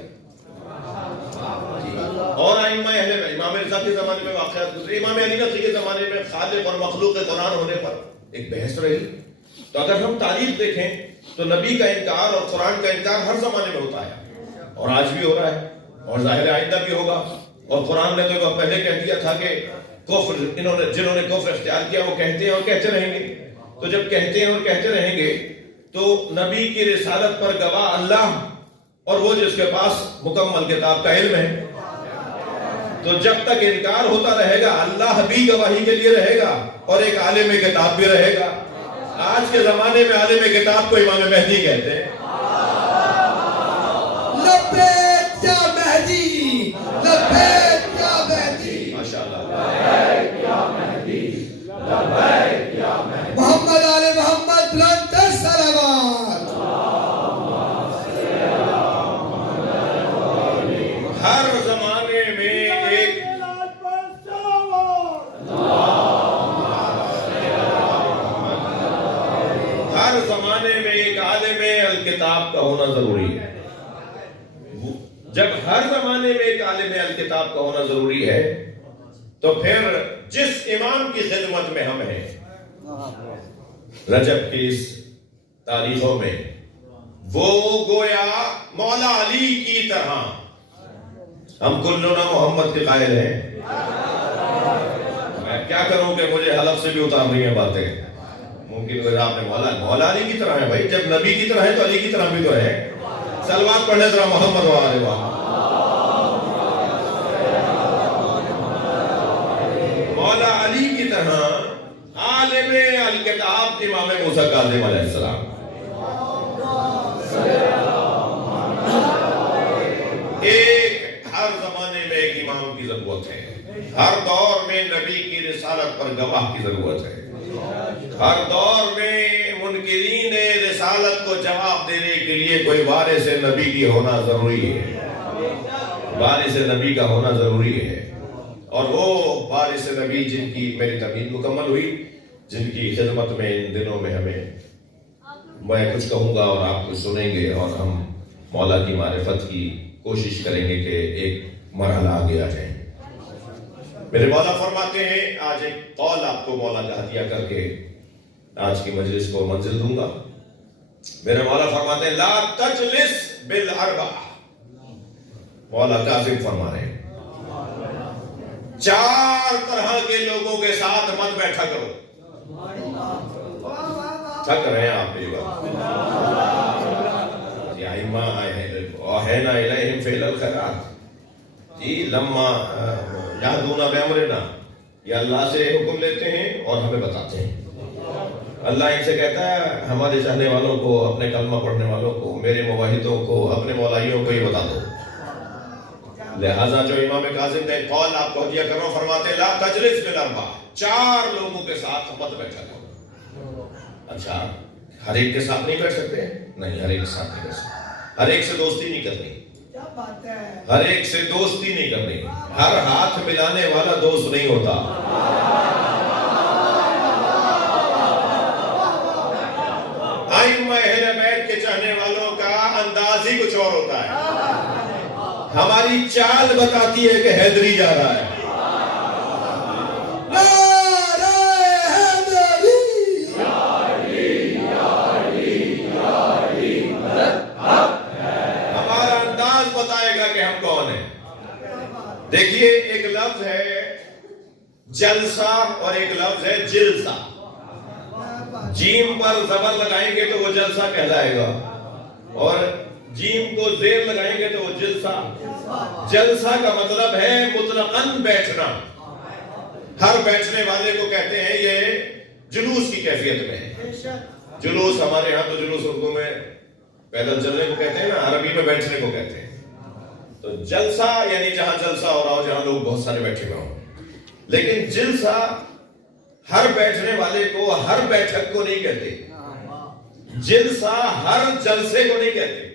اور ائمہ اہل امام رضا کے زمانے میں واقعات گزرے، امام علی نقی کے زمانے میں خالق اور مخلوق قرآن ہونے پر ایک بحث رہی۔ تو اگر ہم تاریخ دیکھیں تو نبی کا انکار اور قرآن کا انکار ہر زمانے میں ہوتا ہے، اور آج بھی ہو رہا ہے، اور ظاہر آئندہ بھی ہوگا۔ اور قرآن نے تو پہلے کہہ دیا تھا کہ کفر جنہوں نے کفر اختیار کیا وہ کہتے ہیں اور کہتے رہیں گے۔ تو جب کہتے ہیں اور کہتے رہیں گے تو نبی کی رسالت پر گواہ اللہ اور وہ جس کے پاس مکمل کتاب کا علم ہے، تو جب تک انکار ہوتا رہے گا اللہ بھی گواہی کے لیے رہے گا اور ایک عالم کتاب بھی رہے گا۔ آج کے زمانے میں عالم کتاب کو امام مہدی کہتے ہیں۔ لبیک یا مہدی، لبیک یا مہدی، ماشاءاللہ، لبیک یا مہدی، لبیک یا مہدی، محمد آل محمد بلند صلوات۔ ہر زمانے میں ایک ہر زمانے میں ایک عالم الکتاب کا ہونا ضروری ہے۔ جب ہر زمانے میں ایک عالم الکتاب کا ہونا ضروری ہے تو پھر جس امام کی خدمت میں ہم ہیں رجب کی اس تاریخوں میں، وہ گویا مولا علی کی طرح ہم کلنا محمد کے قائل ہیں۔ میں کیا کروں کہ مجھے حلف سے بھی اتار رہی ہیں باتیں، ممکن آپ نے مولا علی کی طرح ہے۔ بھائی جب نبی کی طرح ہے تو علی کی طرح بھی تو ہے۔ سلوات پڑھنے ذرا محمد و آل محمد۔ مولا علی کی طرح عالم الکتاب امام موسیٰ کاظم علیہ السلام، ایک ہر زمانے میں ایک امام کی ضرورت ہے، ہر دور میں نبی کی رسالت پر گواہ کی ضرورت ہے، ہر دور میں منکرین رسالت کو جواب دینے کے لیے کوئی وارث نبی کی ہونا ضروری ہے، وارث نبی کا ہونا ضروری ہے۔ اور وہ وارث نبی جن کی میری تمہید مکمل ہوئی، جن کی خدمت میں ان دنوں میں میں کچھ کہوں گا اور آپ کچھ سنیں گے، اور ہم مولا کی معرفت کی کوشش کریں گے کہ ایک مرحلہ آگے آ جائیں۔ میرے مولا فرماتے ہیں، آج ایک قول آپ کو مولا کا ہدیہ کر کے آج کی مجلس کو منزل دوں گا۔ میرے مولا فرماتے ہیں لا تجلس بالاربع، مولا کاظم فرما رہے ہیں 4 طرح کے لوگوں کے ساتھ مت بیٹھا کرو۔ تھک رہے ہیں آپ یہ بات، اوحینا الیہم فعل الخیرات، جی لما یعدون بامرنا، یہ اللہ سے حکم لیتے ہیں اور ہمیں بتاتے ہیں۔ اللہ ان سے کہتا ہے ہمارے چاہنے والوں کو، اپنے کلمہ پڑھنے والوں کو، میرے موحدوں کو، اپنے مولائیوں کو یہ بتا دو۔ لہٰذا جو امام کاظم نے قول آپ کو ہدیہ کرو، فرماتے ہیں لا تجلس بالاربع، 4 لوگوں کے ساتھ مت بیٹھا کرو۔ اچھا، ہر ایک کے ساتھ نہیں بیٹھ سکتے؟ نہیں، ہر ایک کے ساتھ نہیں بیٹھ سکتے، ہر ایک سے دوستی نہیں کرنی، ہر ایک سے دوستی نہیں کرنی، ہر ہاتھ ملانے والا دوست نہیں ہوتا۔ ائمہ اہل بیت کے چاہنے والوں کا انداز ہی کچھ اور ہوتا ہے، ہماری چال بتاتی ہے کہ حیدری جا رہا ہے۔ ہمارا انداز بتائے گا کہ ہم کون ہیں۔ دیکھیے، ایک لفظ ہے جلسہ اور ایک لفظ ہے جلسہ۔ جیم پر زبر لگائیں گے تو وہ جلسہ کہلائے گا، اور جیم کو زیر لگائیں گے تو وہ جلسہ۔ جلسہ کا مطلب ہے مطلقاً بیٹھنا، ہر بیٹھنے والے کو کہتے ہیں یہ جلوس کی کیفیت میں ہے۔ جلوس ہمارے ہاں تو جلوس اردو میں پیدل چلنے کو کہتے ہیں نا، عربی میں بیٹھنے کو کہتے ہیں۔ تو جلسہ یعنی جہاں جلسہ ہو رہا ہو، جہاں لوگ بہت سارے بیٹھے ہوئے ہوں۔ لیکن جلسہ ہر بیٹھنے والے کو، ہر بیٹھک کو نہیں کہتے، جلسہ ہر جلسے کو نہیں کہتے۔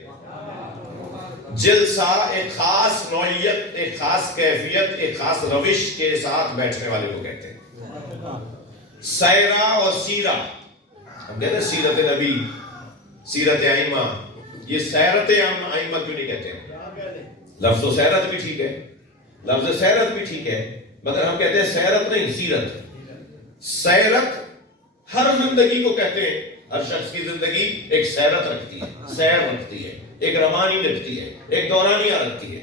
جلسہ ایک خاص نوعیت، ایک خاص کیفیت، ایک خاص روش کے ساتھ بیٹھنے والے کو کہتے ہیں. سیرہ اور سیرہ، ہم کہتے ہیں سیرت نبی، سیرت ائمہ. یہ سیرت ائمہ کیوں نہیں کہتے ہیں؟ لفظ و سیرت بھی ٹھیک ہے، لفظ سیرت بھی ٹھیک ہے، مگر ہم کہتے ہیں سیرت نہیں، سیرت. سیرت ہر زندگی کو کہتے ہیں. ہر شخص کی زندگی ایک سیرت رکھتی ہے، سیر رکھتی ہے، ایک روانی رکھتی ہے، ایک دورانیہ رکھتی ہے.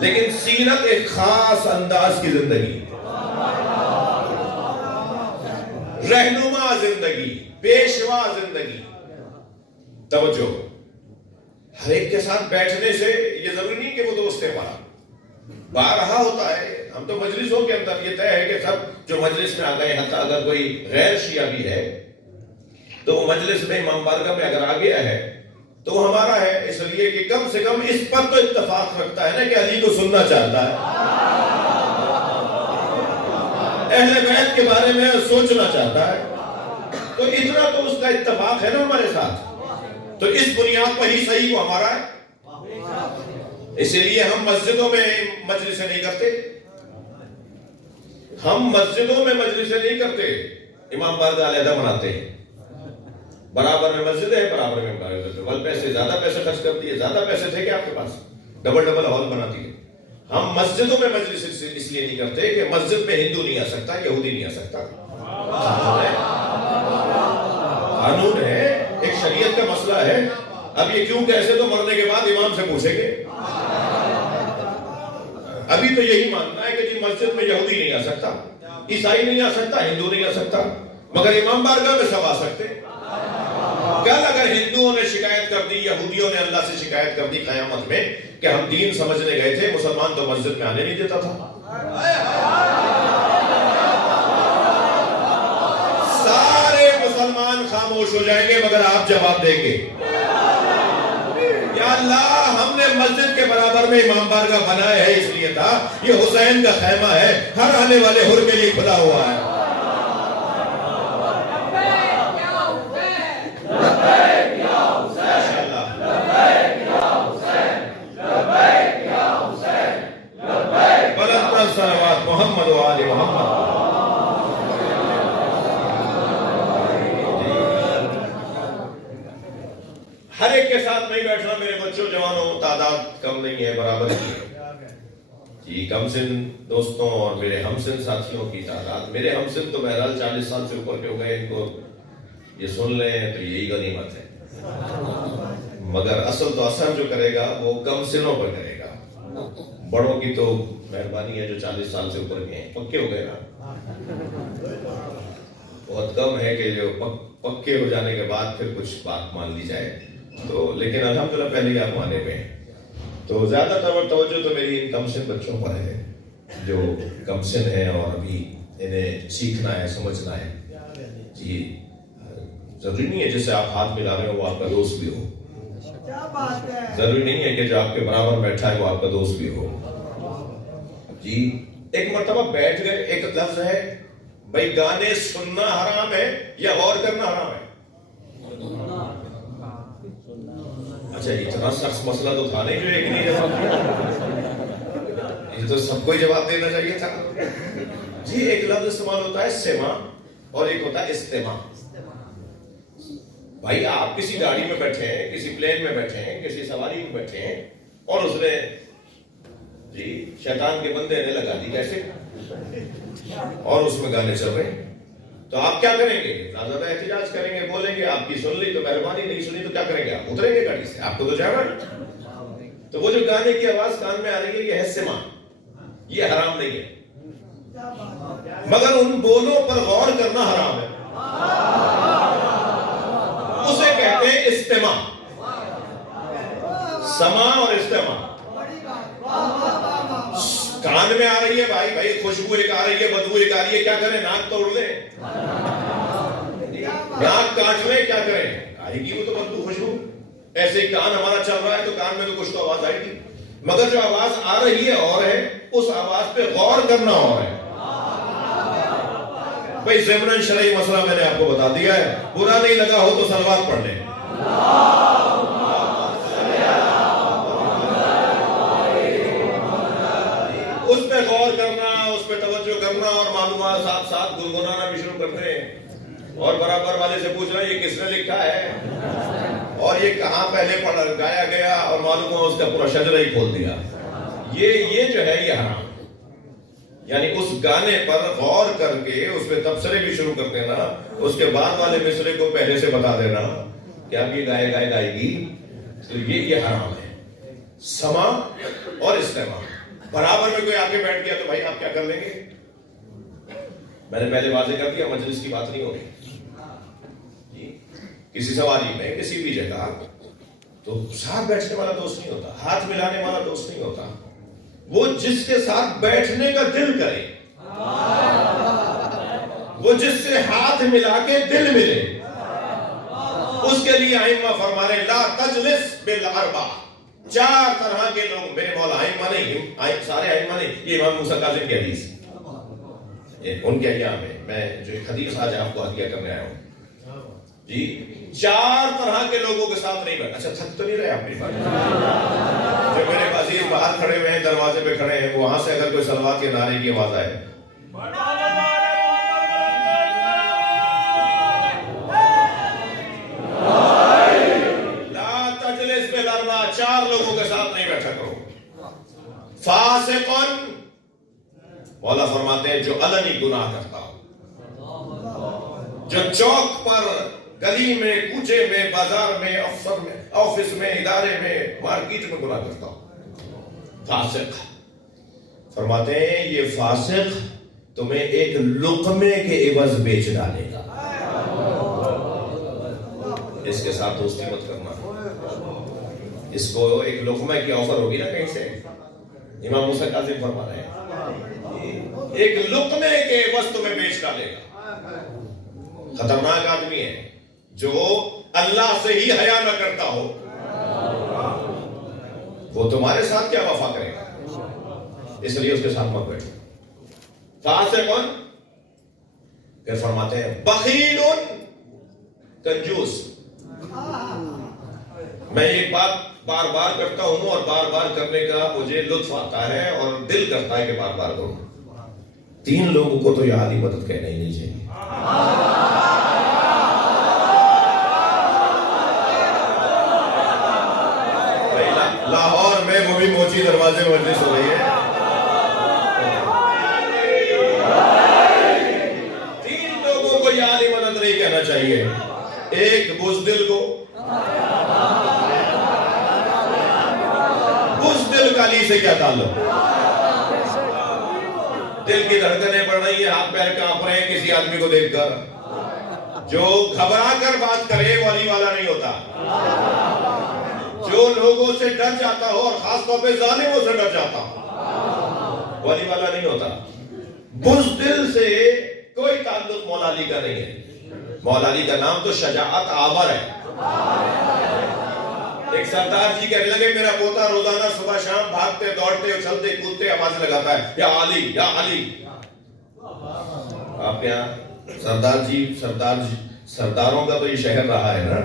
لیکن سیرت ایک خاص انداز کی زندگی، رہنما زندگی، پیشوا زندگی. توجہ، ہر ایک کے ساتھ بیٹھنے سے یہ ضروری نہیں کہ وہ دوست ہے ہمارا. بارہا ہوتا ہے، ہم تو مجلسوں کے اندر یہ طے ہے کہ سب جو مجلس میں آ گئے، حتیٰ اگر کوئی غیر شیعہ بھی ہے تو وہ مجلس میں امام بارگاہ میں اگر آ گیا ہے تو وہ ہمارا ہے، اس لیے کہ کم سے کم اس پر تو اتفاق رکھتا ہے نا کہ علی کو سننا چاہتا ہے، اہل بیت کے بارے میں سوچنا چاہتا ہے. تو اتنا تو اس کا اتفاق ہے نا ہمارے ساتھ. تو اس بنیاد پر ہی صحیح کو ہمارا ہے. اسی لیے ہم مسجدوں میں مجلسیں نہیں کرتے، ہم مسجدوں میں مجلسیں نہیں کرتے، امام بارگاہ علیحدہ مناتے ہیں. برابر میں مسجد ہے، برابر میں بل پیسے، زیادہ پیسے خرچ کر دیے. زیادہ پیسے تھے کہ آپ کے پاس؟ ڈبل ہال بنا دیے. ہم مسجدوں میں مجلس اس لیے نہیں کرتے کہ مسجد میں ہندو نہیں آ سکتا، یہودی نہیں آ سکتا. قانون ہے، ایک شریعت کا مسئلہ ہے. اب یہ کیوں کیسے تو مرنے کے بعد امام سے پوچھیں گے. ابھی تو یہی ماننا ہے کہ جی مسجد میں یہودی نہیں آ سکتا، عیسائی نہیں آ سکتا، ہندو نہیں آ سکتا، مگر امام بارگاہ میں سب آ سکتے. کل اگر ہندوؤں نے شکایت کر دی، یہودیوں نے اللہ سے شکایت کر دی قیامت میں کہ ہم دین سمجھنے گئے تھے، مسلمان تو مسجد میں آنے نہیں دیتا تھا، سارے مسلمان خاموش ہو جائیں گے مگر آپ جواب دیں گے، یا اللہ ہم نے مسجد کے برابر میں امام بارگاہ بنایا ہے، اس لیے تھا یہ حسین کا خیمہ ہے، ہر آنے والے حر کے لیے کھلا ہوا ہے. صلوات محمد و آل محمد. ہر ایک کے ساتھ نہیں بیٹھنا میرے بچوں جوانوں، تعداد کم نہیں ہے، برابر کی ہے جی. کم سن دوستوں اور میرے ہم سن ساتھیوں کی تعداد، میرے ہم سن تو بہرحال 40 سال سے اوپر کے ہو گئے، ان کو یہ سن لیں تو یہی غنیمت ہے. مگر اصل تو اثر جو کرے گا وہ کم سنوں پر کرے گا. بڑوں کی تو مہربانی ہے جو 40 سال سے اوپر کے ہیں، پکے ہو گئے نا. بہت کم ہے کہ جو پکے ہو جانے کے بعد پھر کچھ بات مان لی جائے. تو لیکن الحمدللہ پہلے ہی آپ مانے ہوئے ہیں. تو زیادہ تر توجہ تو میری ان کم سن بچوں پر ہے جو کم سن ہیں اور ابھی انہیں سیکھنا ہے، سمجھنا ہے جی. ضروری نہیں ہے جس سے آپ ہاتھ ملا رہے ہو وہ آپ کا دوست بھی ہو، ضروری نہیں ہے کہ جو آپ کے برابر بیٹھا ہے وہ آپ کا دوست بھی ہو جی. ایک مرتبہ بیٹھ گئے، ایک لفظ ہے بھائی گانے سننا حرام ہے یا غور کرنا حرام ہے؟ اچھا اتنا سخت مسئلہ تو تھا نہیں جو ایک نہیں جواب، یہ تو سب کو ہی جواب دینا چاہیے تھا جی. ایک لفظ استعمال ہوتا ہے سماع اور ایک ہوتا ہے استماع. بھائی آپ کسی گاڑی میں بیٹھے ہیں، کسی پلین میں بیٹھے ہیں، کسی سواری میں بیٹھے ہیں اور اس نے جی شیطان کے بندے نے لگا دی کیسے اور اس میں گانے چل رہے ہیں، تو آپ کیا کریں گے؟ زیادہ احتجاج کریں گے، بولیں گے آپ کی سن لی تو مہربانی، نہیں سنی تو کیا کریں گے؟ آپ اتریں گے گاڑی سے، آپ کو تو جانا. تو وہ جو گانے کی آواز کان میں آ رہی ہے یہ ہے سماع، یہ حرام نہیں ہے، مگر ان بولوں پر غور کرنا حرام ہے، اسے کہتے ہیں استماع. سماع اور استماع کان میں آ رہی ہے، بھائی خوشبو ایک آ رہی ہے، بدبو ایک آ رہی ہے، کیا کریں؟ ناک توڑ لیں، ناک کاٹ لیں، کیا کریں؟ آئے گی وہ تو بدبو خوشبو. ایسے ہی کان ہمارا چل رہا ہے تو کان میں تو کچھ تو آواز آئے گی، مگر جو آواز آ رہی ہے اور ہے، اس آواز پہ غور کرنا اور ہے. بھائی ضمن شرعی مسئلہ میں نے آپ کو بتا دیا ہے، برا نہیں لگا ہو تو صلوات پڑھ لیں. معلومات ساتھ ساتھ گنگنانا بھی شروع کرتے ہیں اور برابر والے سے پوچھ رہے ہیں یہ کس نے لکھا ہے اور یہ کہاں پہلے پڑھا گایا گیا، اور معلوم ہوا اس کا پورا شجرہ ہی کھول دیا. یہ جو ہے یہ حرام. یعنی اس گانے پر غور کر کے اس پہ تبصرے بھی شروع کر دینا، اس کے بعد والے مصرے کو پہلے سے بتا دینا کہ اب یہ گائے گی، تو یہ حرام ہے. سما اور استماع برابر میں کوئی آگے بیٹھ گیا تو بھائی آپ کیا کر لیں گے؟ میں نے پہلے واضح کر دیا مجلس کی بات نہیں ہو رہی. کسی سواری میں کسی بھی جگہ تو ساتھ بیٹھنے والا دوست نہیں ہوتا، ہاتھ ملانے والا دوست نہیں ہوتا. وہ جس کے ساتھ بیٹھنے کا دل کرے، وہ جس سے ہاتھ ملا کے دل ملے، اس کے لیے ائمہ فرما رہے لا تجلس بالاربع. 4 طرح کے لوگ، میرے مولا ائمہ نہیں، سارے ائمہ نہیں، یہ امام موسیٰ کاظم کی حدیث ان کے ایام میں میں جو حدیث آج آپ کو ہدیہ کرنے آیا ہوں جی. 4 طرح کے لوگوں کے ساتھ نہیں بیٹھ. اچھا تھک تو نہیں رہے آپ میری بات؟ جو میرے عزیز باہر کھڑے ہوئے ہیں، دروازے پہ کھڑے ہیں، وہاں سے اگر کوئی صلوات کے نعرے کی آواز آئے لا تجلس بالاربع، 4 لوگوں کے ساتھ نہیں بیٹھا کرو. فاسقن، مولا فرماتے ہیں جو علنی گناہ کرتا ہو، جو چوک پر، گلی میں، کوچے میں، بازار میں، افسر میں، آفس میں، ادارے میں، مارکیٹ میں گناہ کرتا ہو، فاسق. فرماتے ہیں یہ فاسق تمہیں ایک لقمے کے عوض بیچ ڈالے گا. اس کے ساتھ دوستی مت کرنا. اس کو ایک لقمے کی آفر ہوگی نا کہیں سے، امام موسیٰ کاظم فرما رہے ہیں ایک لقمے کے عوض تمہیں بیچ ڈالے گا. خطرناک آدمی ہے جو اللہ سے ہی حیا نہ کرتا ہو، وہ تمہارے ساتھ کیا وفا کرے گا؟ اس لیے اس کے ساتھ مت بیٹھو. فاسق کون؟ پھر فرماتے ہیں بخیل، کنجوس. میں ایک بات بار بار کرتا ہوں اور بار بار کرنے کا مجھے لطف آتا ہے اور دل کرتا ہے کہ بار بار کروں. 3 لوگوں کو تو یہ عالی مدد کہنا ہی نہیں چاہیے. لاہور میں وہ بھی موچی دروازے مجلس ہو رہی ہے. 3 لوگوں کو یہ عالی مدد نہیں کہنا چاہیے. ایک بزدل کو، بزدل کا علی سے کیا تعلق؟ دل کی دھڑکنیں بڑھ رہی ہیں، ہاتھ پیر کانپ رہے ہیں کسی آدمی کو دیکھ کر. جو گھبرا کر بات کرے وہ علی والا نہیں ہوتا. جو لوگوں سے ڈر جاتا ہو اور خاص طور پہ ظالموں سے ڈر جاتا ہو وہ علی والا نہیں ہوتا. بزدل سے کوئی تعلق مولا علی کا نہیں ہے. مولا علی کا نام تو شجاعت آور ہے. ایک سردار جی کہنے لگے میرا پوتا روزانہ صبح شام بھاگتے دوڑتے اچھلتے کودتے آوازیں لگاتا ہے یا علی یا علی. آپ کیا سردار جی سرداروں کا تو یہ شہر رہا ہے نا.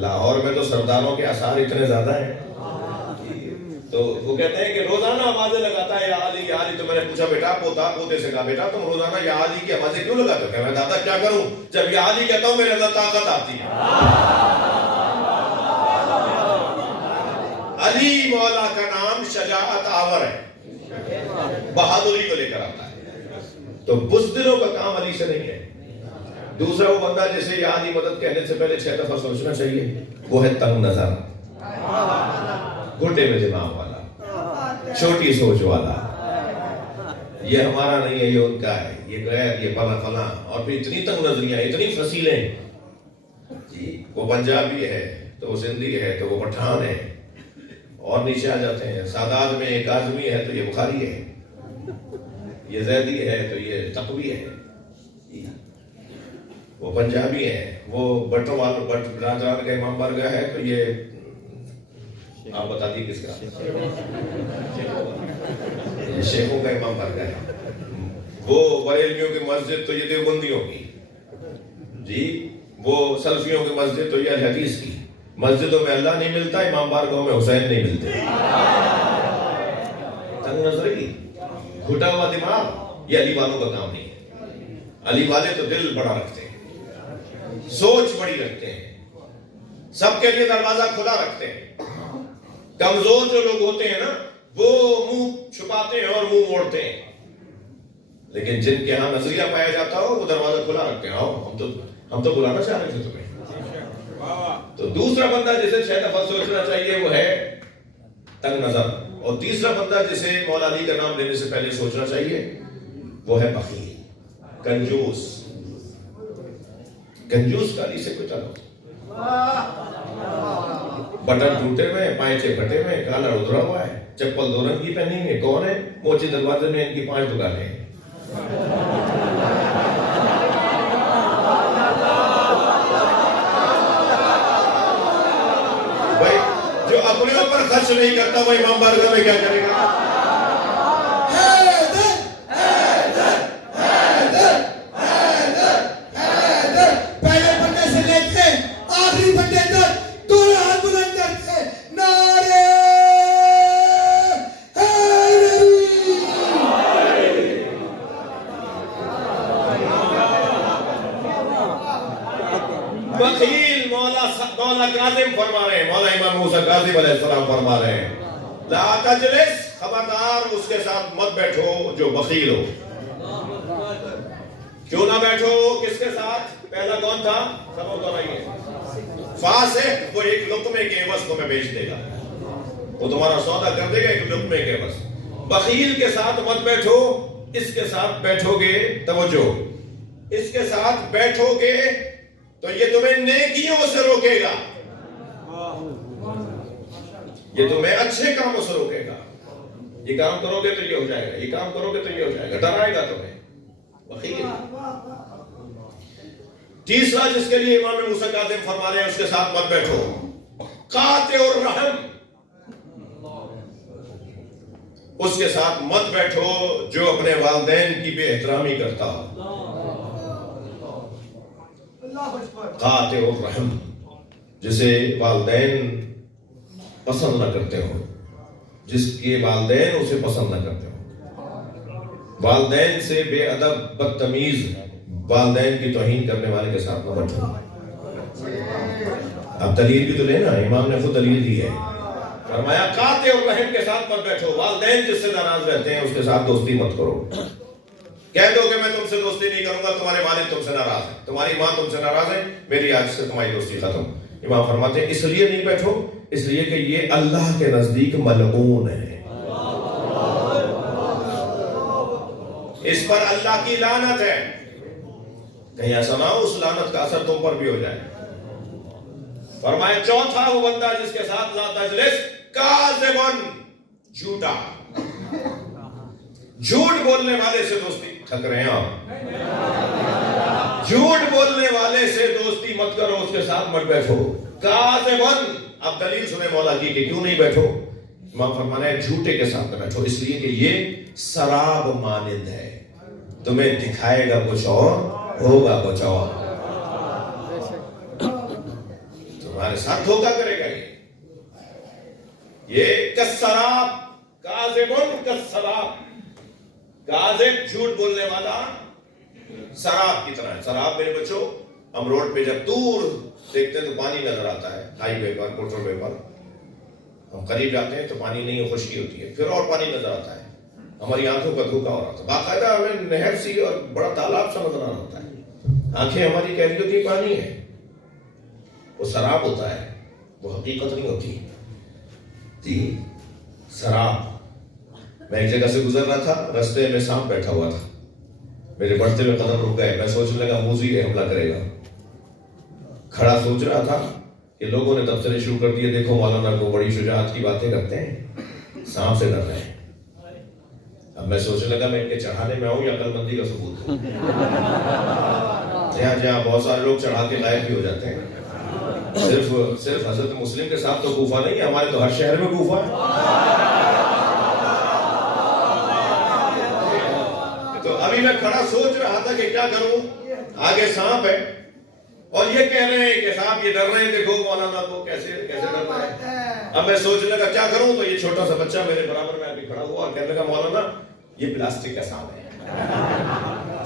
لاہور میں تو سرداروں کے آثار اتنے زیادہ ہیں. تو وہ کہتے ہیں کہ روزانہ آوازیں لگاتا ہے یا علی یا علی. تو میں نے پوچھا بیٹا پوتے سے کہا بیٹا تم روزانہ یا علی کی آوازیں کیوں لگاتے ہو؟ کہ میں دادا کیا کروں، جب یا علی کہتا ہوں میرے اندر طاقت آتی ہے. علی مولا کا نام شجاعت آور ہے، بہادری کو لے کر آتا ہے. تو بزدلوں کا کام علی سے نہیں ہے. دوسرا وہ بندہ جسے یا علی مدد کہنے سے پہلے 6 دفعہ سوچنا چاہیے، وہ ہے تنگ نظر، گھٹے میں دماغ والا، چھوٹی سوچ والا. یہ ہمارا نہیں ہے، یہ ان کا ہے، یہ غیر، یہ فلاں فلاں. اور پھر اتنی تنگ نظریاں، اتنی فصیلیں جی. وہ پنجابی ہے تو وہ سندھی ہے تو وہ پٹھان ہے، اور نیچے آ جاتے ہیں. سادات میں ایک کاظمی ہے تو یہ بخاری ہے، یہ زیدی ہے تو یہ تقوی ہے. وہ پنجابی ہے، وہ بٹ راجان کا امام بارگاہ ہے تو یہ آپ بتا دیے کس کا؟ یہ شیخوں کا امام بارگاہ ہے. وہ بریلویوں کی مسجد تو یہ دیوبندیوں کی جی. وہ سلفیوں کی مسجد تو یہ حدیث کی. مسجدوں میں اللہ نہیں ملتا، امام بارگاہوں میں حسین نہیں ملتے. تنگ نظری، گھٹا ہوا دماغ. یہ علی والوں کا کام نہیں ہے. علی والے تو دل بڑا رکھتے ہیں, سوچ بڑی رکھتے ہیں, سب کے لیے دروازہ کھلا رکھتے ہیں. کمزور جو لوگ ہوتے ہیں نا وہ منہ چھپاتے ہیں اور منہ موڑتے ہیں, لیکن جن کے ہاں نظریہ پایا جاتا ہو وہ دروازہ کھلا رکھتے ہیں. آؤ, ہم تو بلانا چاہ رہے تھے تمہیں. تو دوسرا بندہ جسے 6 دفعہ سوچنا چاہیے وہ ہے تنگ نظر, اور تیسرا بندہ جسے مولا علی کا نام لینے سے پہلے سوچنا چاہیے وہ ہے بخیل, کنجوس. کنجوس کا علی سے کوئی تعلق, بٹن ٹوٹے ہوئے, پائچے پھٹے ہوئے, کالر ادھرا ہوا ہے, چپل 2 رنگ کی پہنی ہے. کون ہے؟ موچی دروازے میں ان کی 5 دکانیں ہیں. بھائی جو اپنے اوپر خرچ نہیں کرتا وہ امام بارگاہ میں کیا کرے گا؟ پہلے بندے سے لے کے آخری بندے تک دونوں ہاتھ بلند کرتے نعرے بخیل مولا کاظم فرما رہے ہیں, مولا امام موسیٰ کاظم علیہ السلام فرما رہے ہیں لا تجلس, خبردار اس کے ساتھ مت بیٹھو جو بخیل ہو. کیوں نہ بیٹھو؟ کس کے ساتھ؟ پہلا کون تھا؟ سب تو نہیں ہے فاسق, وہ ایک لقمے کے عوض تمہیں بیچ دے گا, وہ تمہارا سودا کر دے گا ایک لقمے کے عوض. بخیل کے ساتھ مت بیٹھو, اس کے ساتھ بیٹھو گے, توجہ, اس کے ساتھ بیٹھو گے تو یہ تمہیں نیکیوں سے روکے گا, یہ تمہیں اچھے کاموں سے روکے گا. یہ کام کرو گے تو یہ ہو جائے گا, یہ کام کرو گے تو یہ ہو جائے گا, ڈرائے گا تمہیں. بخیل. تیسرا جس کے لیے امام موسیٰ کاظم فرما رہے ہیں اس کے ساتھ مت بیٹھو, قاطع الرحم, اس کے ساتھ مت بیٹھو جو اپنے والدین کی بے احترامی کرتا ہو. قاطع الرحم, جسے والدین پسند نہ کرتے ہو, جس کے والدین اسے پسند نہ کرتے ہو, والدین سے بے ادب, بدتمیز, والدین کی توہین کرنے والے کے ساتھ نہ بیٹھو. اب دلیل بھی تو لینا, امام نے خود دلیل دی ہے, فرمایا قاطع الرحم کے ساتھ مت بیٹھو, والدین جس سے ناراض رہتے ہیں اس کے ساتھ دوستی مت کرو. کہہ دو کہ میں تم سے دوستی نہیں کروں گا, تمہارے والد تم سے ناراض ہیں, تمہاری ماں تم سے ناراض ہے, میری آج سے تمہاری دوستی ختم. امام فرماتے ہیں اس لیے نہیں بیٹھو, اس لیے کہ یہ اللہ کے نزدیک ملعون ہے, اس پر اللہ کی لعنت ہے. کہیں ایسا نہ ہو اس لعنت کا اثر تم پر بھی ہو جائے. فرمایا چوتھا وہ بندہ جس کے ساتھ لا تجلس, کاذبن, جھوٹا, جھوٹ بولنے والے سے دوستی. تھک رہے ہیں آپ, جھوٹ بولنے والے سے دوستی مت کرو, اس کے ساتھ مت بیٹھو. کاذبن, اب دلیل سنیں مولا کی کہ کیوں نہیں بیٹھو. امام فرمانا ہے جھوٹے کے ساتھ نہ بیٹھو, اس لیے کہ یہ سراب مانند ہے, تمہیں دکھائے گا کچھ اور, ہوگا کچھ اور, تمہارے ساتھ دھوکا کرے گا. یہ کسراب, کاذبن کسراب, کاذب جھوٹ بولنے والا سراب کی طرح ہے. سراب میرے بچوں, ہم روڈ پہ جب دور دیکھتے ہیں تو پانی نظر آتا ہے, ہائی وے پر, موٹر وے پر, ہم قریب جاتے ہیں تو پانی نہیں, خشکی ہوتی ہے, پھر اور پانی نظر آتا ہے, ہماری آنکھوں کا دھوکا ہو رہا تھا. باقاعدہ ہمیں نہر سی اور بڑا تالاب سا نظر آ رہا ہوتا ہے, آنکھیں ہماری کہہ رہی ہوتی پانی ہے, وہ سراب ہوتا ہے, وہ حقیقت نہیں ہوتی. جی سراب. میں ایک جگہ سے گزر رہا تھا, رستے میں سانپ بیٹھا ہوا تھا, میرے بڑھتے ہوئے قدم رک گئے, میں سوچنے لگا موذی ہے, حملہ کرے گا. کھڑا سوچ رہا تھا کہ لوگوں نے تبصرے شروع کر دیے, دیکھو مولانا کو بڑی شجاعت کی باتیں کرتے ہیں, سانپ سے ڈر رہے ہیں. اب میں سوچنے لگا میں ان کے چڑھانے میں آؤں یا عقل مندی کا ثبوت ہوں. جہاں بہت سارے لوگ چڑھا کے غائب بھی ہو جاتے ہیں. صرف حضرت مسلم کے ساتھ تو کوفہ نہیں ہے, ہمارے تو ہر شہر میں کوفہ ہے. تو ابھی میں کھڑا سوچ رہا تھا کہ کیا کروں, آگے سانپ ہے اور یہ کہہ رہے ہیں کہ صاحب یہ ڈر رہے ہیں, دیکھو مولانا کو کیسے ڈر رہے ہیں. اب میں سوچنے لگا کیا کروں, تو یہ چھوٹا سا بچہ میرے برابر میں آگے کھڑا ہوا اور کہنے لگا مولانا یہ پلاسٹک کا سانپ ہے.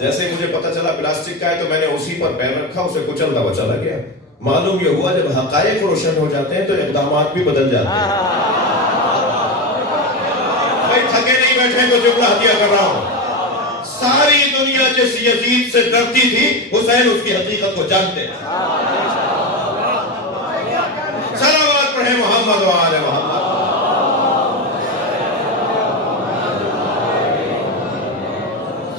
جیسے مجھے پتا چلا پلاسٹک کا ہے تو میں نے اسی پر پیر رکھا، اسے کچلتا ہوا چلا گیا۔ معلوم یہ ہوا جب حقائق روشن ہو جاتے ہیں تو اقدامات بھی بدل جاتے ہیں۔ بھائی تھکے نہیں بیٹھے تو جملہ ہدیہ کر رہا ہوں، ساری دنیا جس یزید سے ڈرتی تھی حسین اس کی حقیقت کو جانتے ہیں۔ صلوات پڑھیں محمد و آل محمد۔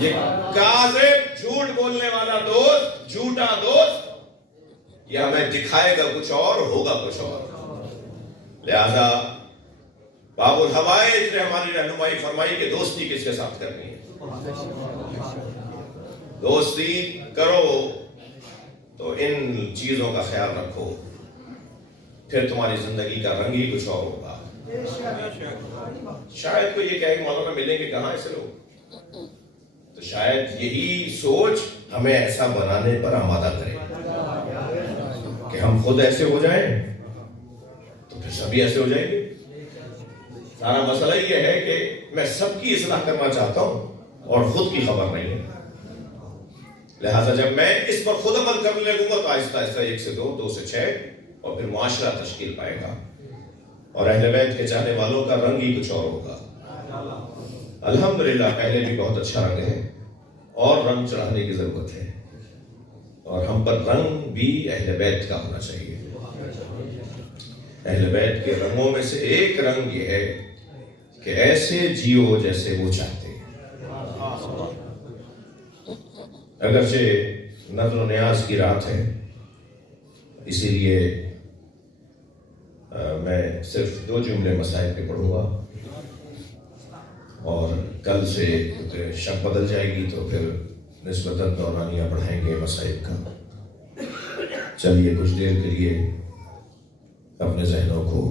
یہ کاذب جھوٹ بولنے والا دوست، جھوٹا دوست، یہ ہمیں دکھائے گا کچھ اور، ہوگا کچھ اور۔ لہذا باب الحوائج نے ہماری رہنمائی فرمائی کہ دوستی کس کے ساتھ کرنی ہے۔ دوستی کرو تو ان چیزوں کا خیال رکھو، پھر تمہاری زندگی کا رنگ ہی کچھ اور ہوگا۔ شاید کوئی یہ کہے کہ مولانا ملیں گے کہاں ایسے لوگ، تو شاید یہی سوچ ہمیں ایسا بنانے پر آمادہ کرے کہ ہم خود ایسے ہو جائیں تو پھر سبھی ایسے ہو جائیں گے۔ سارا مسئلہ یہ ہے کہ میں سب کی اصلاح کرنا چاہتا ہوں اور خود کی خبر نہیں ہے، لہٰذا جب میں اس پر خود عمل کرنے لگوں گا تو آہستہ آہستہ 1 سے 2، 2 سے 6 اور پھر معاشرہ تشکیل پائے گا، اور اہل بیت کے چاہنے والوں کا رنگ ہی کچھ اور ہوگا۔ الحمدللہ پہلے بھی بہت اچھا رنگ ہے اور رنگ چڑھانے کی ضرورت ہے، اور ہم پر رنگ بھی اہل بیت کا ہونا چاہیے۔ اہل بیت کے رنگوں میں سے ایک رنگ یہ ہے کہ ایسے جیو جیسے وہ چاہتے ہیں۔ اگرچہ نظر و نیاز کی رات ہے، اسی لیے میں صرف 2 جملے مسائل کے پڑھوں گا، اور کل سے شب بدل جائے گی تو پھر نسبتاً دورانیہ بڑھائیں گے مسائل کا۔ چلیے کچھ دیر کے لیے اپنے ذہنوں کو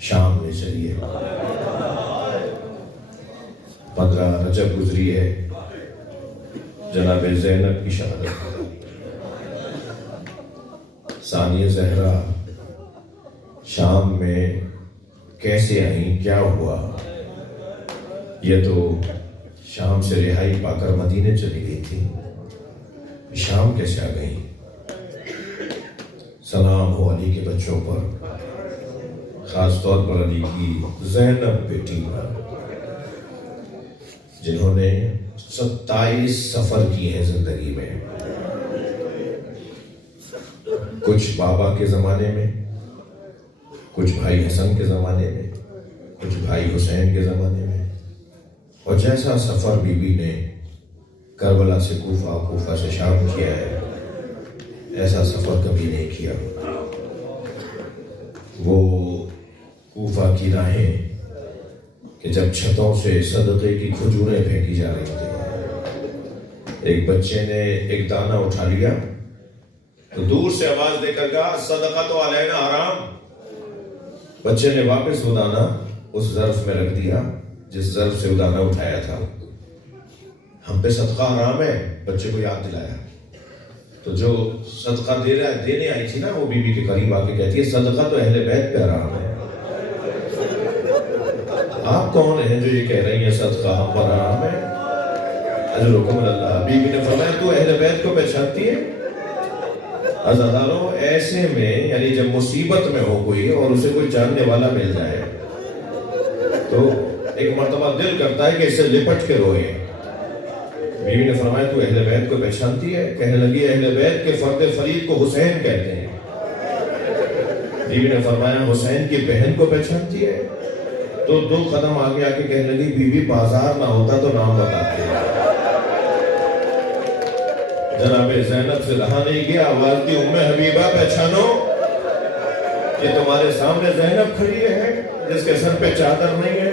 شام میں چلیے۔ 15 رجب گزری ہے، جناب زینب کی شہادت، ثانیہ زہرا شام میں کیسے آئیں، کیا ہوا؟ یہ تو شام سے رہائی پا کر مدینے چلی گئی تھی، شام کیسے آ گئی؟ سلام ہو علی کے بچوں پر، خاص طور پر علی کی زینب بیٹی پر، جنہوں نے 27 سفر کیے ہیں زندگی میں، کچھ بابا کے زمانے میں، کچھ بھائی حسن کے زمانے میں، کچھ بھائی حسین کے زمانے میں، اور جیسا سفر بی بی نے کربلا سے کوفہ، کوفہ سے شام کیا ہے، ایسا سفر کبھی نہیں کیا۔ وہ کوفہ کی راہیں کہ جب چھتوں سے صدقے کی کھجوریں پھینکی جا رہی تھی، ایک بچے نے ایک دانہ اٹھا لیا تو دور سے آواز دے کر کہا صدقہ تو علینا حرام۔ بچے نے واپس وہ دانہ اس ظرف میں رکھ دیا جس ظرف سے وہ دانہ اٹھایا تھا۔ ہم پہ صدقہ حرام ہے، بچے کو یاد دلایا، تو جو صدقہ دینے آئی تھی نا وہ بی بی کے قریب آ کے کہتی ہے صدقہ تو اہل بیت پہ حرام ہے۔ آپ کون ہیں جو یہ کہہ رہی ہیں صدقہ ہم پر حرام ہے؟ اجرکم اللہ۔ بی بی نے فرمایا تو اہل بیت کو پہچانتی ہے؟ عزیزانو ایسے میں یعنی جب مصیبت میں ہو کوئی اور اسے کوئی جاننے والا مل جائے تو ایک مرتبہ دل کرتا ہے کہ اسے لپٹ کے روئے۔ بیوی نے فرمایا تو اہل بیت کو پہچانتی ہے؟ کہنے لگی اہل بیت کے فرد فرید کو حسین کہتے ہیں۔ بیوی نے فرمایا حسین کی بہن کو پہچانتی ہے؟ تو 2 قدم آگے آ کے کہنے لگی بیوی بازار نہ ہوتا تو نام بتاتے ہیں۔ جناب زینب سے رہا نہیں گیا، آواز دی ام حبیبہ پہچانو، یہ تمہارے سامنے زینب کھڑی ہے جس کے سر پہ چادر نہیں ہے،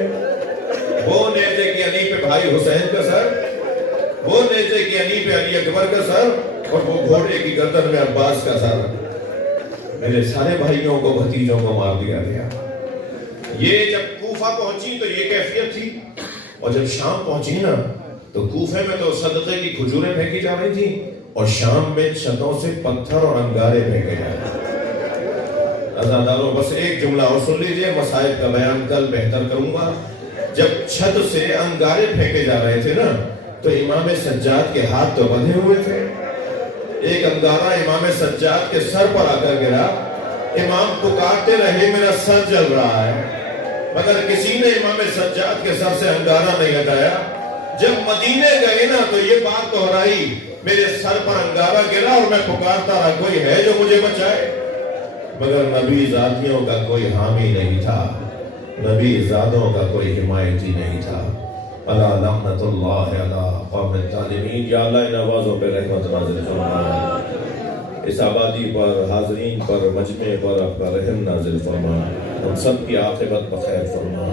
وہ نیزے کی علی پہ بھائی حسین کا سر، وہ نیزے کی علی پہ علی اکبر کا سر، اور وہ گھوڑے کی گردن میں عباس کا سر۔ میرے سارے بھائیوں کو بھتیجوں کو مار دیا گیا۔ یہ جب کوفہ پہنچی تو یہ کیفیت تھی، اور جب شام پہنچی نا تو کوفے میں تو صدقے کی کھجوریں پھینکی جا رہی تھی اور شام میں چھتوں سے پتھر اور انگارے پھینکے جا رہے تھے۔ عزیزانو بس ایک جملہ اور سن لیجئے، مسائل کا بیان کل بہتر کروں گا۔ جب چھت سے انگارے پھینکے جا رہے تھے نا تو امام سجاد کے ہاتھ تو بندھے ہوئے تھے. ایک انگارہ امام سجاد کے سر پر آ کر گرا. امام پکارتے رہے میرا سر جل رہا ہے، مگر کسی نے امام سجاد کے سر سے انگارہ نہیں ہٹایا. جب مدینے گئے نا تو یہ بات دہرائی، میرے سر پر انگارہ گرا اور میں پکارتا رہا کوئی ہے جو مجھے بچائے. مگر نبی ذاتیوں کا کوئی حامی نہیں تھا، نبی ذاتوں کا کوئی حمایتی نہیں تھا. اللہ لعنت اللہ علی قوم الظالمین. یا اللہ ان آوازوں پہ رحمت نازل فرما، اس آبادی پر، حاضرین پر، مجمع پر اپنا رحم نازل فرما، ہم سب کی عاقبت بخیر فرما.